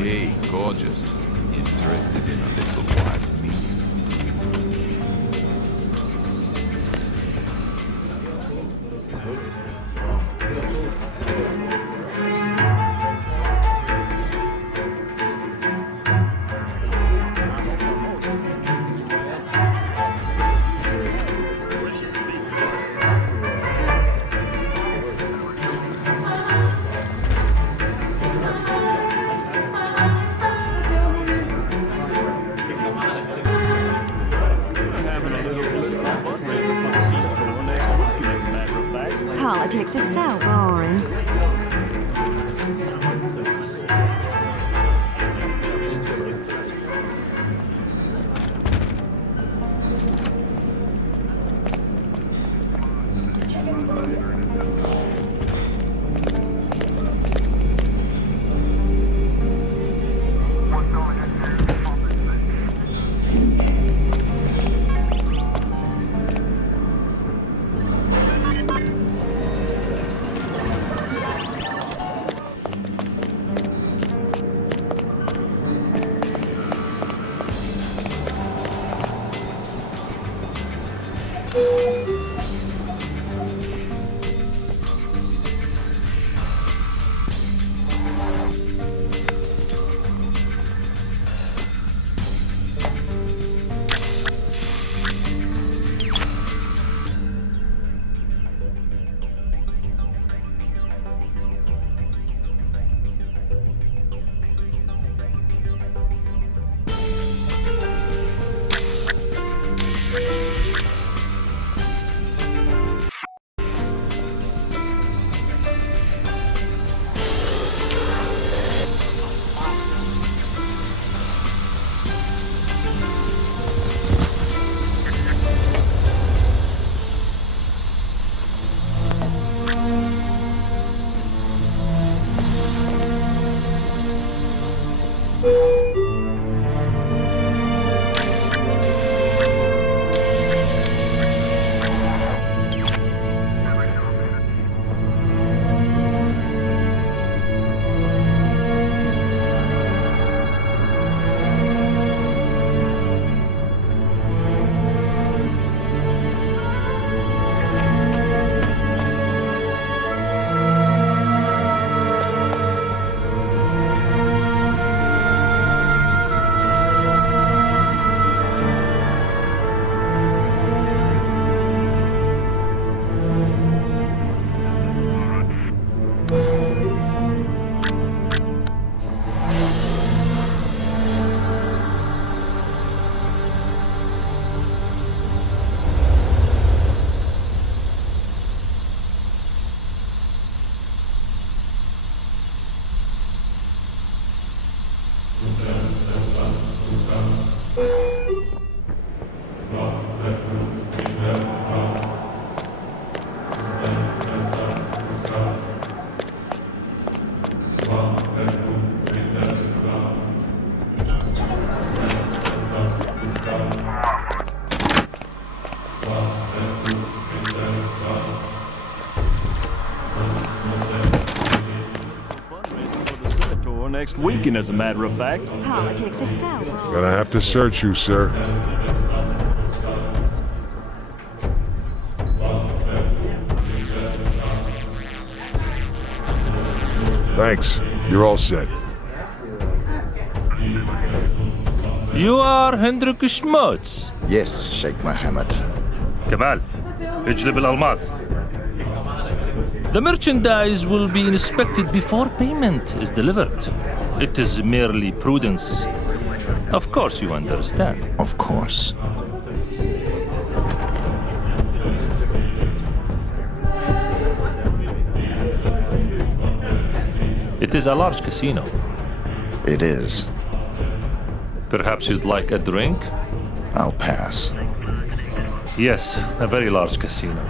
Hey, gorgeous. Interested in a little wild meat? Politics is so boring. Next weekend, as a matter of fact. Politics is so boring. Gonna have to search you, sir. Thanks. You're all set. You are Hendrik Schmutz. Yes, Sheikh Mohammed. Kamal, اجلب الألماس. The merchandise will be inspected before payment is delivered. It is merely prudence. Of course you understand. Of course. It is a large casino. It is. Perhaps you'd like a drink? I'll pass. Yes, a very large casino.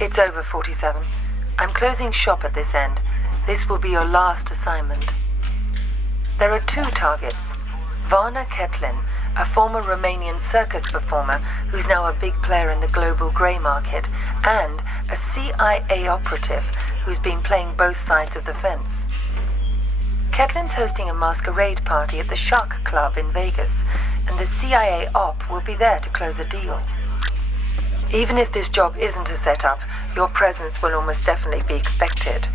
It's over, 47. I'm closing shop at this end. This will be your last assignment. There are two targets. Varna Ketlin, a former Romanian circus performer who's now a big player in the global grey market, and a CIA operative who's been playing both sides of the fence. Ketlin's hosting a masquerade party at the Shark Club in Vegas, and the CIA op will be there to close a deal. Even if this job isn't a setup, your presence will almost definitely be expected.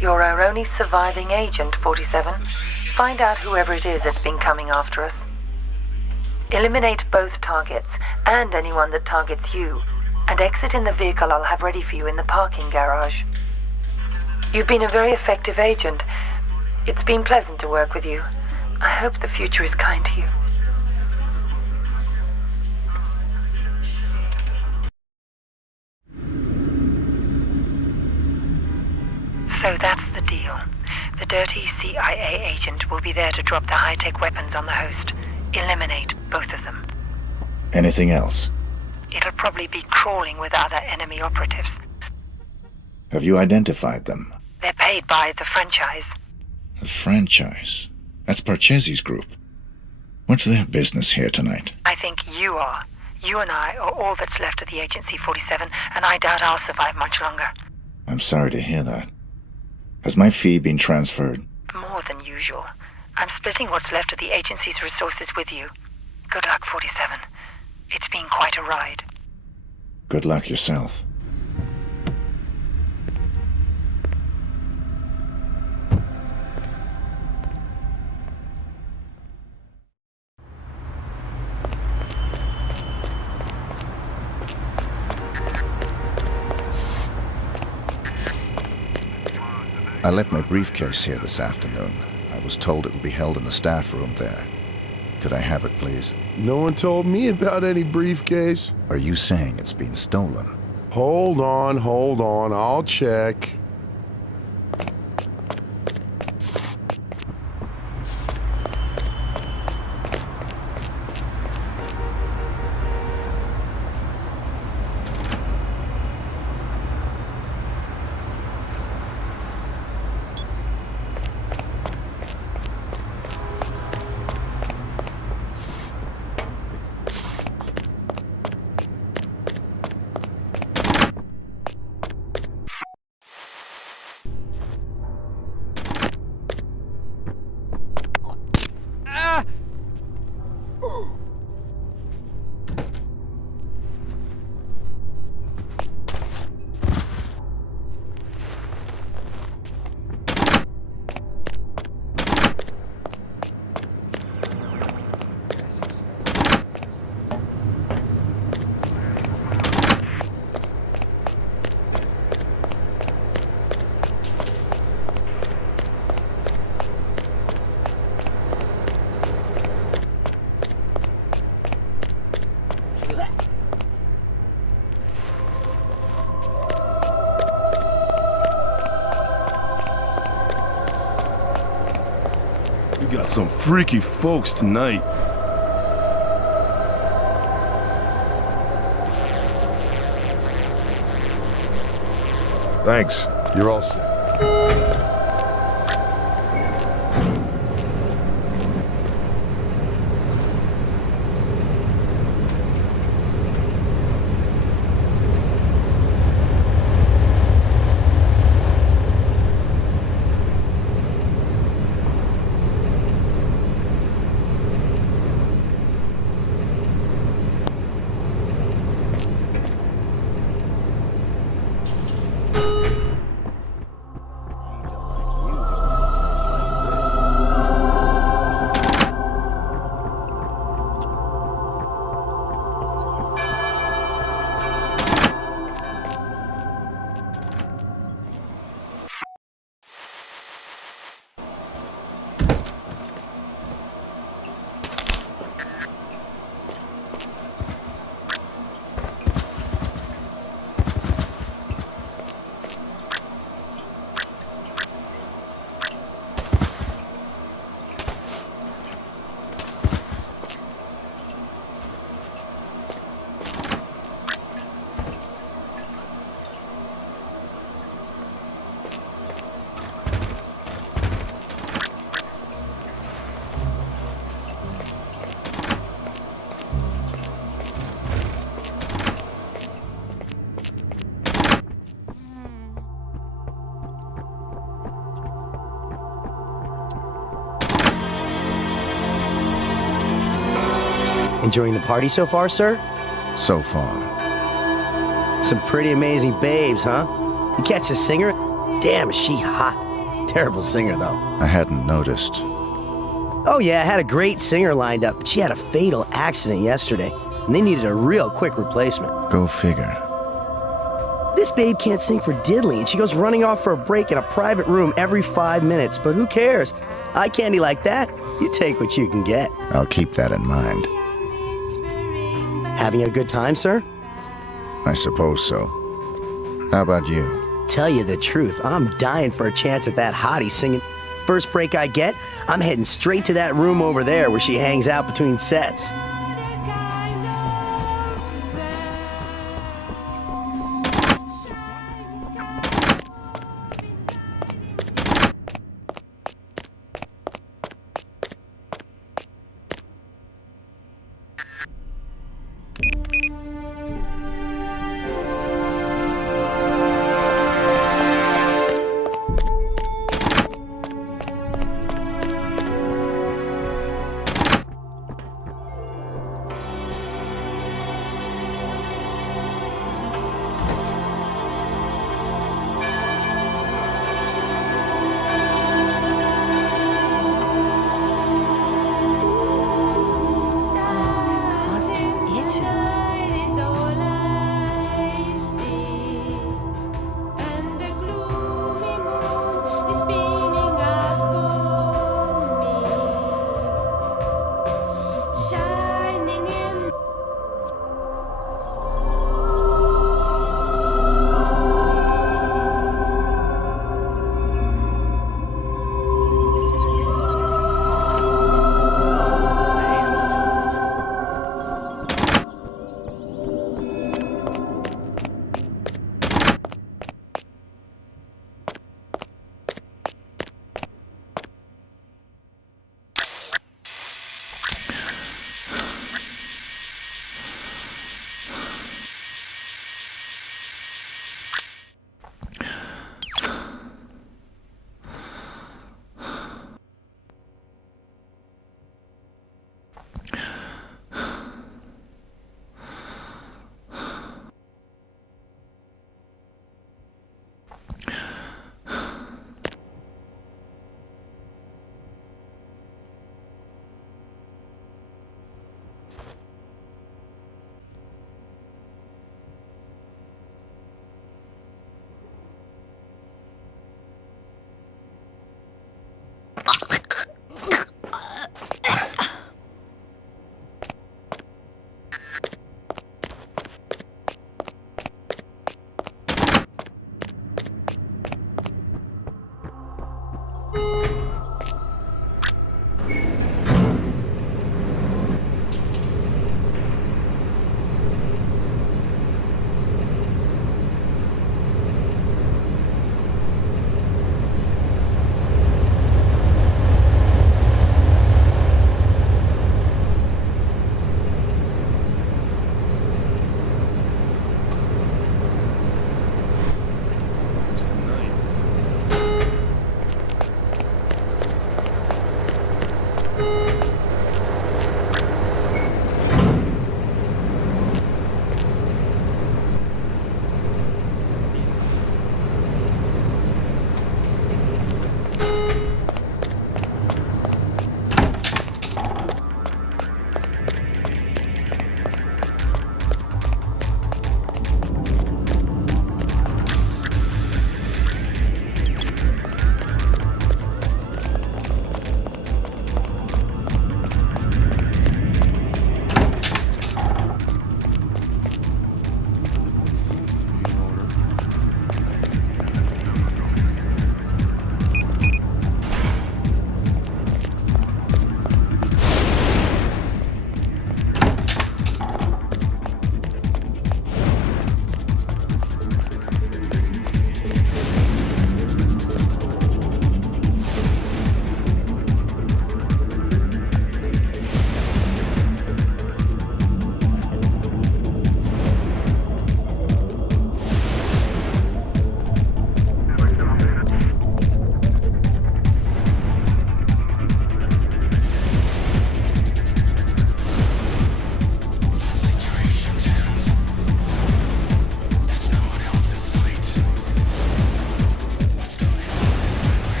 You're our only surviving agent, 47. Find out whoever it is that's been coming after us. Eliminate both targets, and anyone that targets you, and exit in the vehicle I'll have ready for you in the parking garage. You've been a very effective agent. It's been pleasant to work with you. I hope the future is kind to you. So that's the deal. The dirty CIA agent will be there to drop the high-tech weapons on the host. Eliminate both of them. Anything else? It'll probably be crawling with other enemy operatives. Have you identified them? They're paid by the franchise. The franchise? That's Parcheesi's group. What's their business here tonight? I think you are. You and I are all that's left of the agency, 47, and I doubt I'll survive much longer. I'm sorry to hear that. Has my fee been transferred? More than usual. I'm splitting what's left of the agency's resources with you. Good luck, 47. It's been quite a ride. Good luck yourself. I left my briefcase here this afternoon. I was told it would be held in the staff room there. Could I have it, please? No one told me about any briefcase. Are you saying it's been stolen? Hold on, I'll check. We got some freaky folks tonight. Thanks. You're all set. Enjoying the party so far, sir? So far. Some pretty amazing babes, huh? You catch a singer? Damn, is she hot. Terrible singer, though. I hadn't noticed. Oh, yeah, I had a great singer lined up, but she had a fatal accident yesterday, and they needed a real quick replacement. Go figure. This babe can't sing for diddly, and she goes running off for a break in a private room every 5 minutes, but who cares? Eye candy like that, you take what you can get. I'll keep that in mind. Having a good time, sir? I suppose so. How about you? Tell you the truth, I'm dying for a chance at that hottie singing. First break I get, I'm heading straight to that room over there where she hangs out between sets.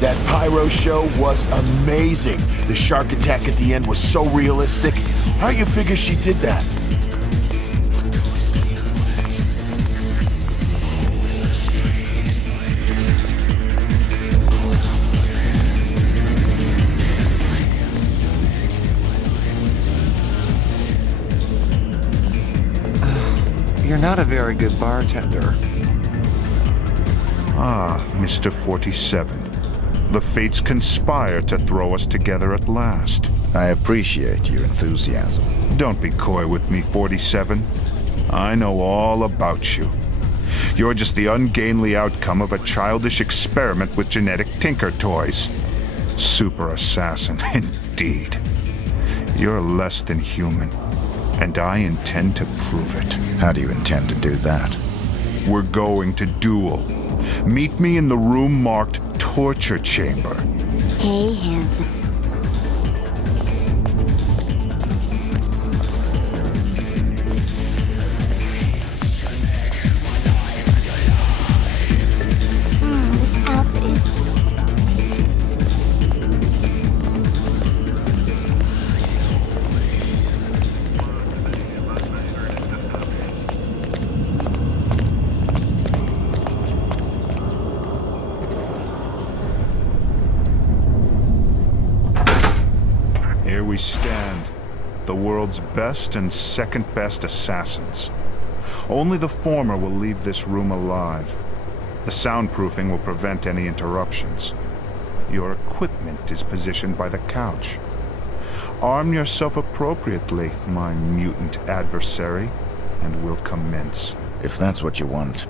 That pyro show was amazing. The shark attack at the end was so realistic. How you figure she did that? You're not a very good bartender. Ah, Mr. 47. The fates conspire to throw us together at last. I appreciate your enthusiasm. Don't be coy with me, 47. I know all about you. You're just the ungainly outcome of a childish experiment with genetic tinker toys. Super assassin, indeed. You're less than human, and I intend to prove it. How do you intend to do that? We're going to duel. Meet me in the room marked Torture Chamber. Hey, handsome. This outfit is... Here we stand, the world's best and second best assassins. Only the former will leave this room alive. The soundproofing will prevent any interruptions. Your equipment is positioned by the couch. Arm yourself appropriately, my mutant adversary, and we'll commence. If that's what you want.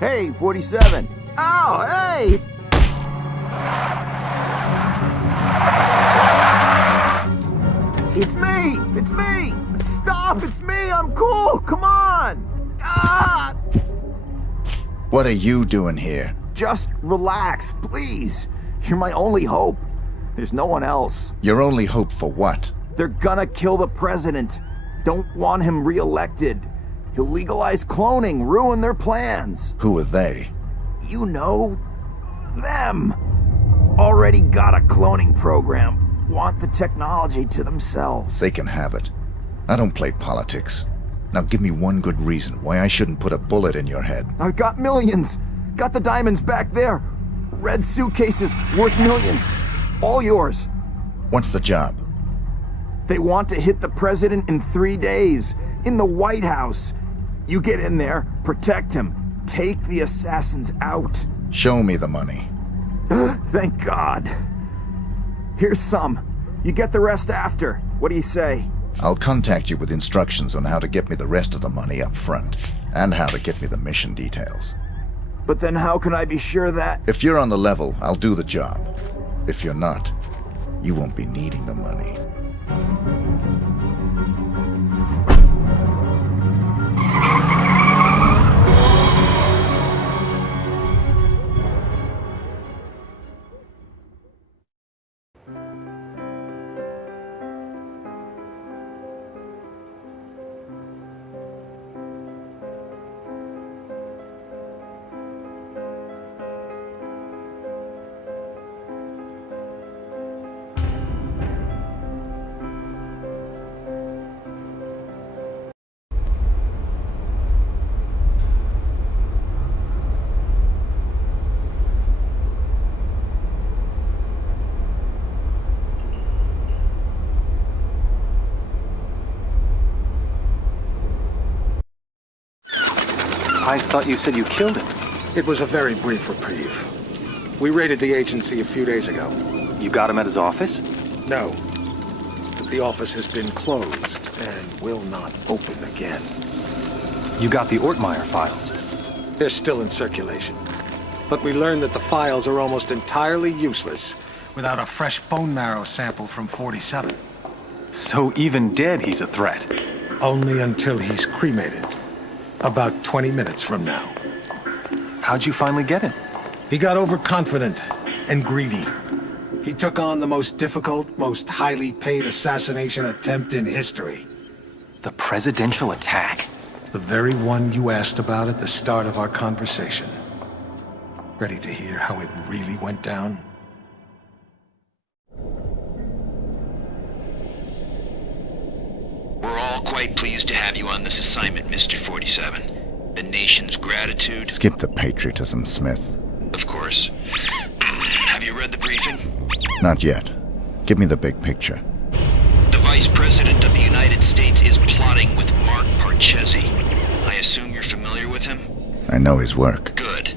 Hey, 47. Oh, hey! It's me! It's me! Stop! It's me! I'm cool! Come on! Ah! What are you doing here? Just relax, please. You're my only hope. There's no one else. Your only hope for what? They're gonna kill the president. Don't want him re-elected. He'll legalize cloning, ruin their plans. Who are they? You know, them. Already got a cloning program. Want the technology to themselves. They can have it. I don't play politics. Now give me one good reason why I shouldn't put a bullet in your head. I've got millions. Got the diamonds back there. Red suitcases worth millions. All yours. What's the job? They want to hit the president in 3 days. In the White House. You get in there, protect him, take the assassins out. Show me the money. Thank God. Here's some. You get the rest after. What do you say? I'll contact you with instructions on how to get me the rest of the money up front, and how to get me the mission details. But then how can I be sure that... If you're on the level, I'll do the job. If you're not, you won't be needing the money. I thought you said you killed him. It was a very brief reprieve. We raided the agency a few days ago. You got him at his office? No. But the office has been closed and will not open again. You got the Ortmeyer files? They're still in circulation. But we learned that the files are almost entirely useless without a fresh bone marrow sample from 47. So even dead, he's a threat? Only until he's cremated. About 20 minutes from now. How'd you finally get him? He got overconfident and greedy. He took on the most difficult, most highly paid assassination attempt in history. The presidential attack? The very one you asked about at the start of our conversation. Ready to hear how it really went down? We're all quite pleased to have you on this assignment, Mr. 47. The nation's gratitude... Skip the patriotism, Smith. Of course. Have you read the briefing? Not yet. Give me the big picture. The Vice President of the United States is plotting with Mark Parchesi. I assume you're familiar with him? I know his work. Good.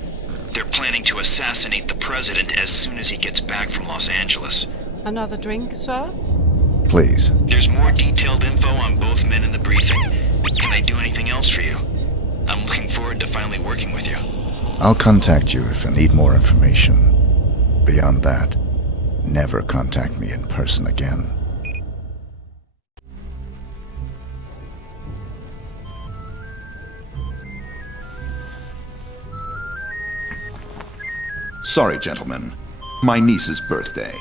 They're planning to assassinate the President as soon as he gets back from Los Angeles. Another drink, sir? Please. There's more detailed info on both men in the briefing. Can I do anything else for you? I'm looking forward to finally working with you. I'll contact you if I need more information. Beyond that, never contact me in person again. Sorry, gentlemen. My niece's birthday.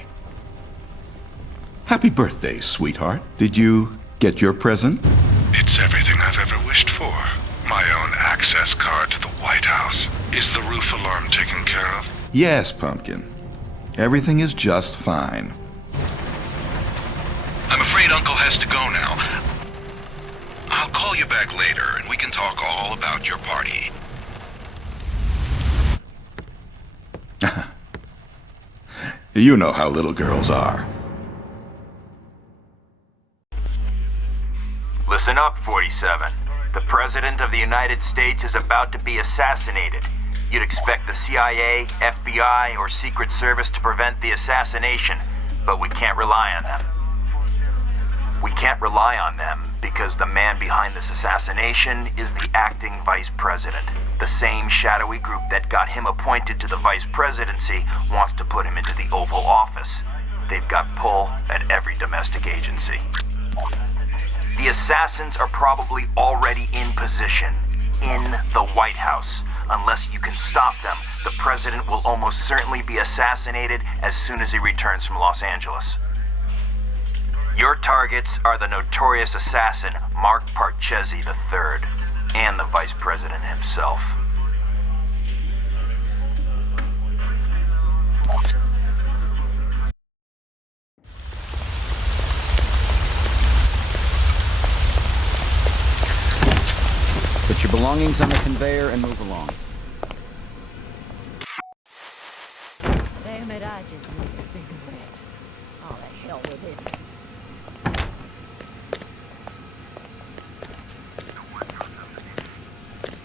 Happy birthday, sweetheart. Did you get your present? It's everything I've ever wished for. My own access card to the White House. Is the roof alarm taken care of? Yes, Pumpkin. Everything is just fine. I'm afraid Uncle has to go now. I'll call you back later, and we can talk all about your party. You know how little girls are. Listen up, 47. The President of the United States is about to be assassinated. You'd expect the CIA, FBI, or Secret Service to prevent the assassination, but we can't rely on them. We can't rely on them because the man behind this assassination is the acting vice president. The same shadowy group that got him appointed to the vice presidency wants to put him into the Oval Office. They've got pull at every domestic agency. The assassins are probably already in position, in the White House. Unless you can stop them, the president will almost certainly be assassinated as soon as he returns from Los Angeles. Your targets are the notorious assassin, Mark Parchesi III, and the vice president himself. Put your belongings on the conveyor and move along. Damn it, I just need a cigarette. Oh, the hell with it.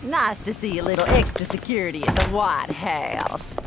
Nice to see a little extra security at the White House.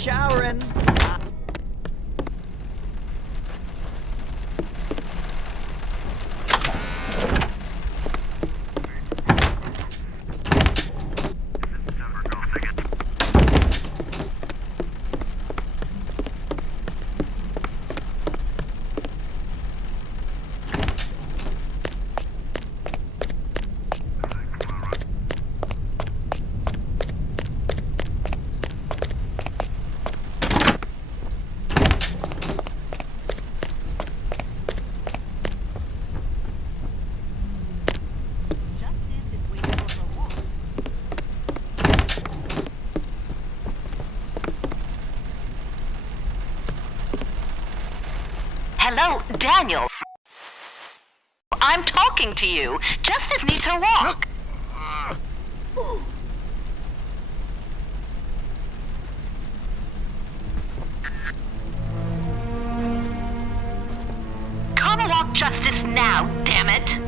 Showering. Hello, Daniel. I'm talking to you. Justice needs her walk. Come walk Justice now, damn it.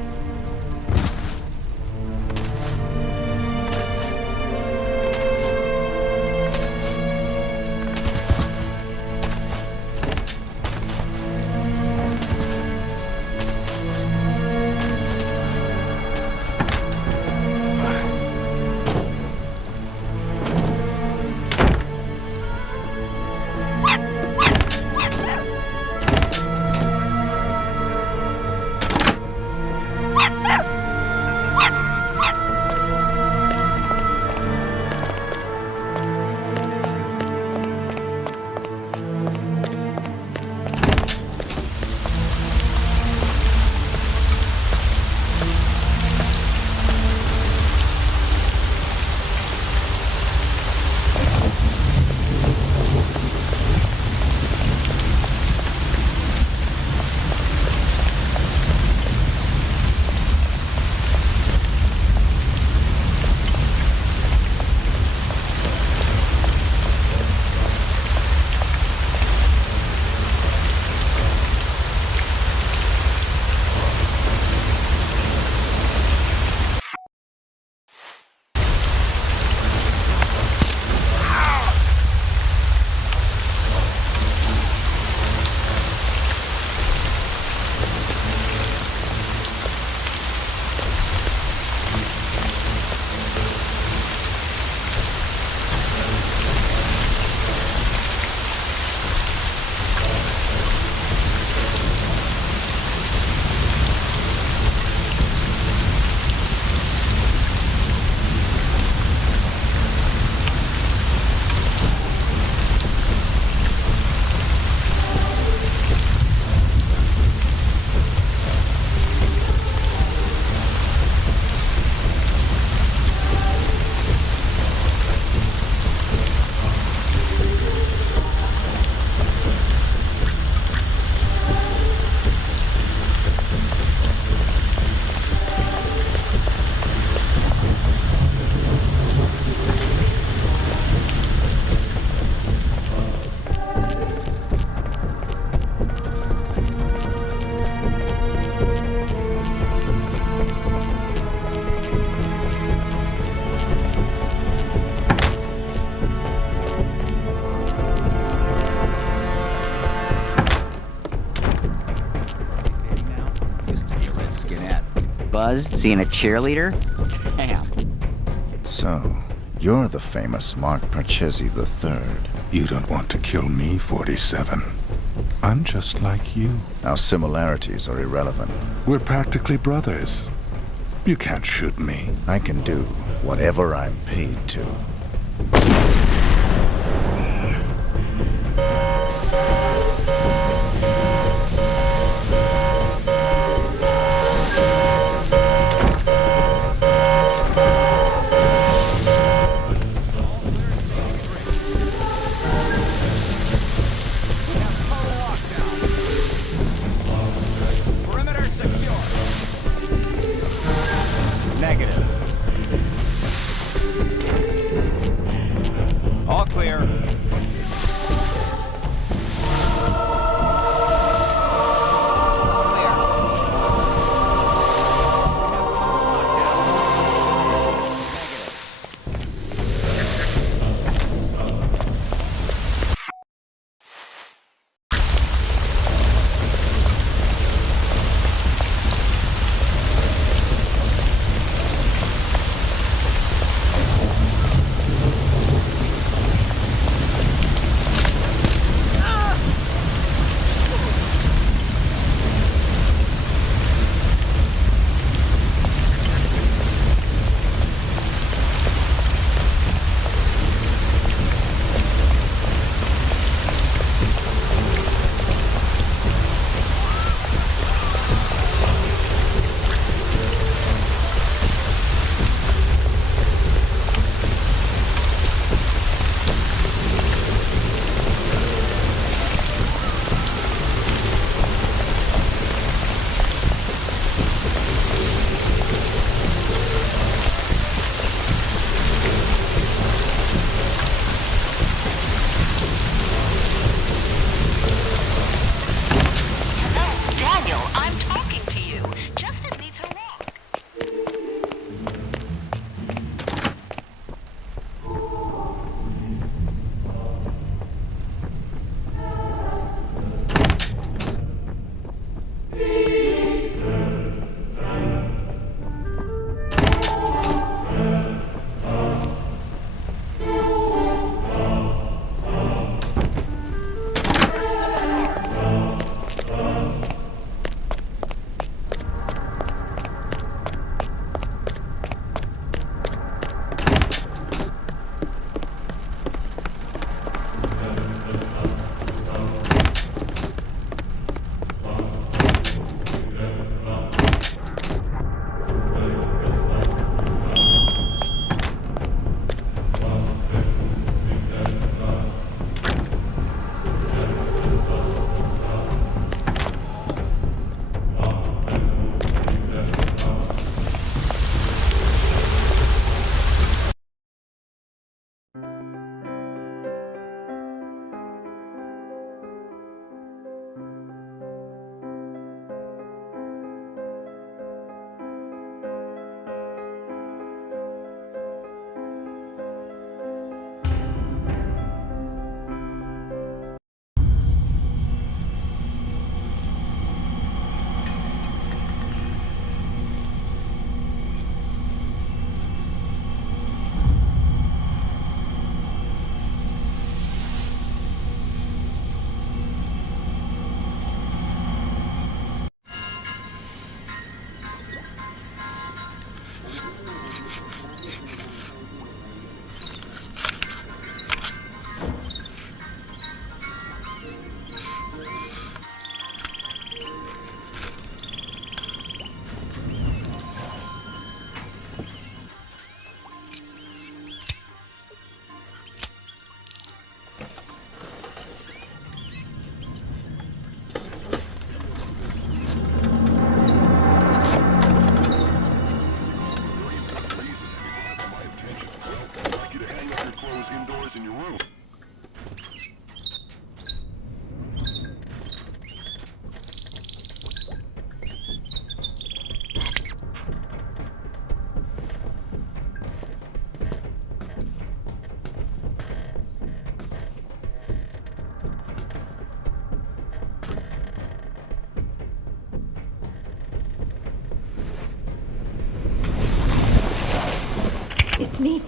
buzz seeing a cheerleader? Damn. So, you're the famous Mark Parchesi III. You don't want to kill me, 47. I'm just like you. Our similarities are irrelevant. We're practically brothers. You can't shoot me. I can do whatever I'm paid to. Negative. All clear.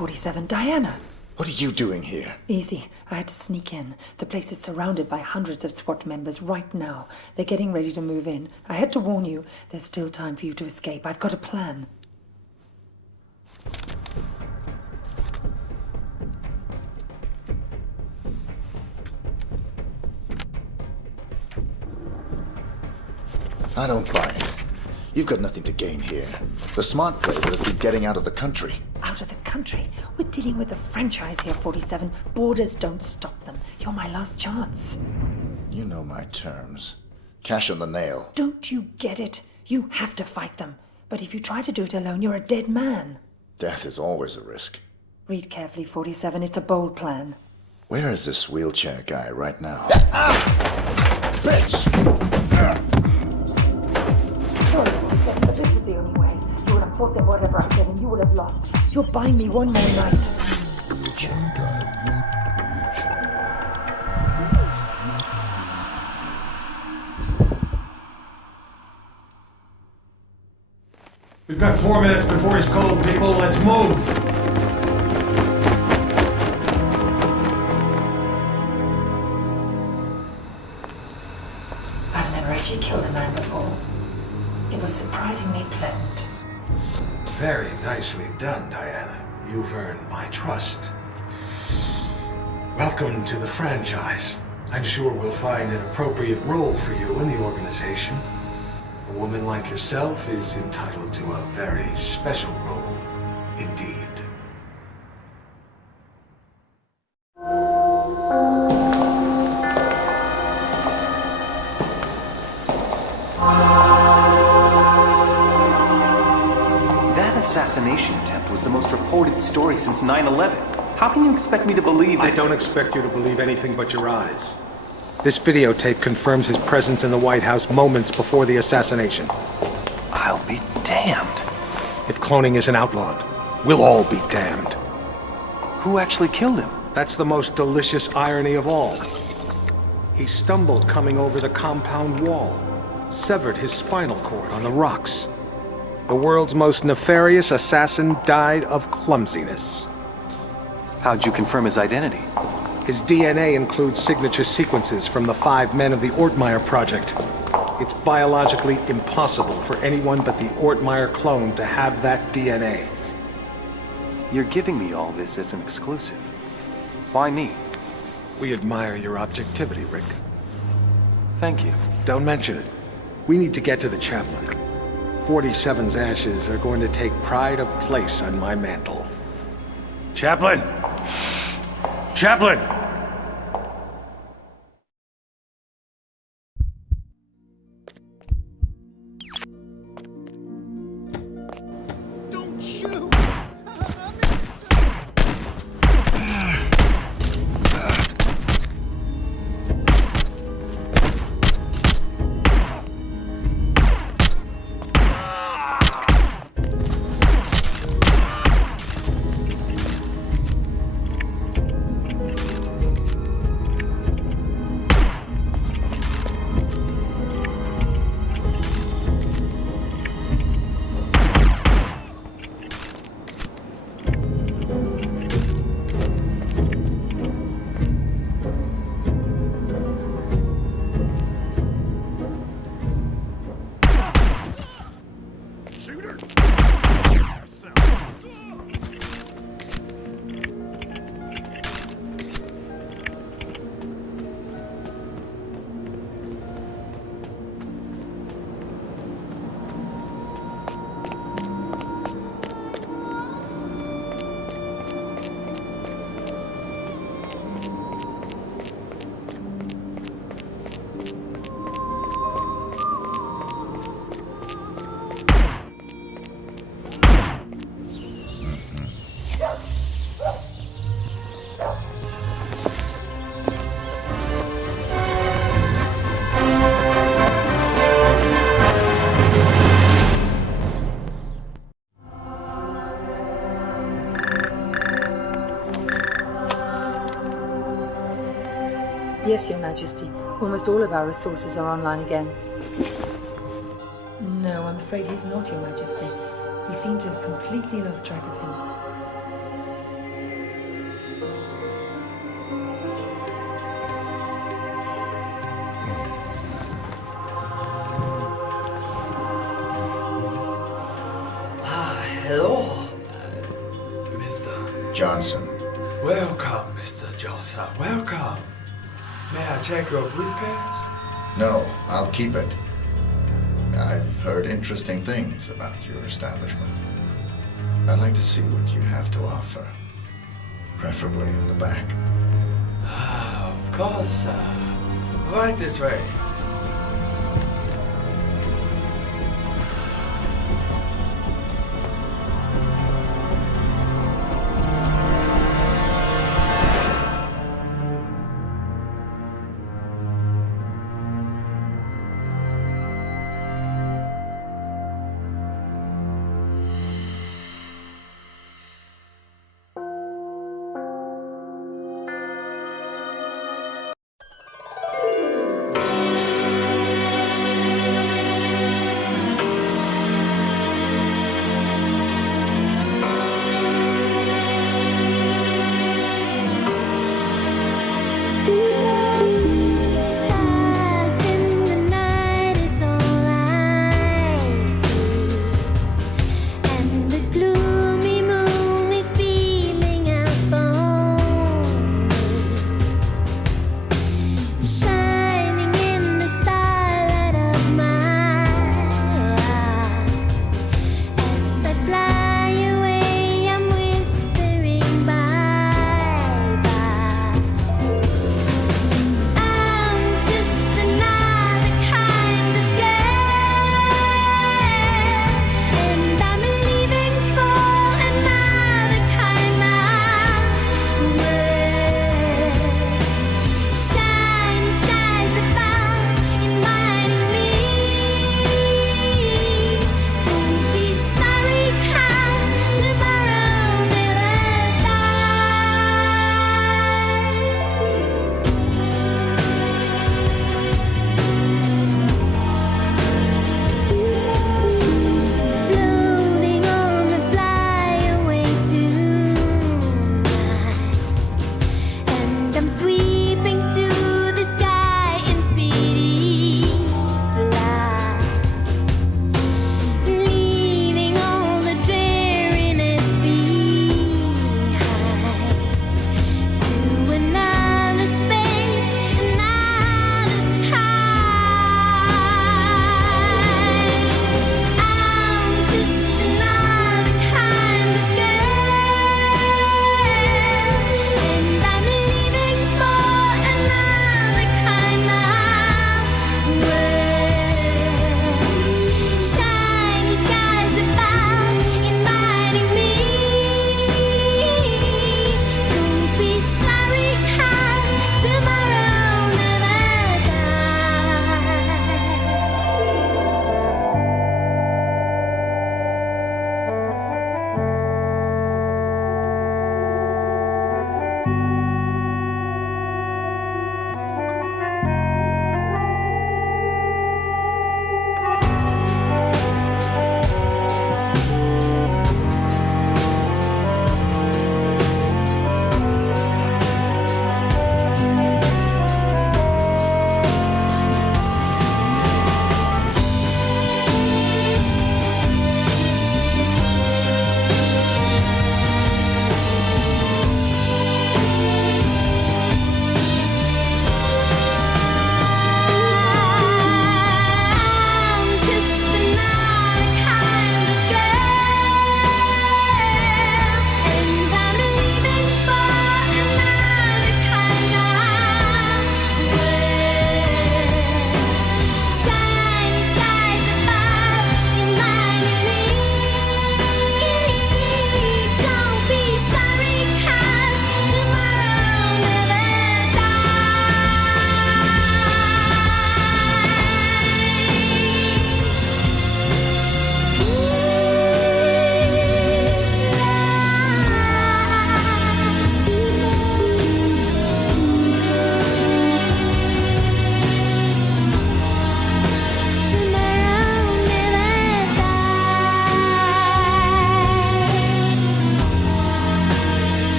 47. Diana! What are you doing here? Easy. I had to sneak in. The place is surrounded by hundreds of SWAT members right now. They're getting ready to move in. I had to warn you. There's still time for you to escape. I've got a plan. I don't buy it. You've got nothing to gain here. The smart play would have been getting out of the country. Out of the country? We're dealing with a franchise here, 47. Borders don't stop them. You're my last chance. You know my terms. Cash on the nail. Don't you get it? You have to fight them. But if you try to do it alone, you're a dead man. Death is always a risk. Read carefully, 47. It's a bold plan. Where is this wheelchair guy right now? Bitch! Sorry, but this was the only way. You would have fought them whatever I said, and you would have lost. You're buying me one more night. We've got 4 minutes before he's called, people. Let's move! I've never actually killed a man before. It was surprisingly pleasant. Very nicely done, Diana. You've earned my trust. Welcome to the franchise. I'm sure we'll find an appropriate role for you in the organization. A woman like yourself is entitled to a very special role, indeed. That assassination attempt was the most reported story since 9/11. How can you expect me to believe that? I don't expect you to believe anything but your eyes. This videotape confirms his presence in the White House moments before the assassination. I'll be damned. If cloning isn't outlawed, we'll all be damned. Who actually killed him? That's the most delicious irony of all. He stumbled coming over the compound wall, severed his spinal cord on the rocks. The world's most nefarious assassin died of clumsiness. How'd you confirm his identity? His DNA includes signature sequences from the 5 men of the Ortmeyer project. It's biologically impossible for anyone but the Ortmeyer clone to have that DNA. You're giving me all this as an exclusive. Why me? We admire your objectivity, Rick. Thank you. Don't mention it. We need to get to the chaplain. 47's ashes are going to take pride of place on my mantle. Chaplain! Chaplain! Don't shoot! Yes, Your Majesty. Almost all of our resources are online again. No, I'm afraid he's not, Your Majesty. We seem to have completely lost track of him. Johnson. Welcome, Mr. Johnson. Welcome. May I check your briefcase? No, I'll keep it. I've heard interesting things about your establishment. I'd like to see what you have to offer. Preferably in the back. Of course, sir. Right this way.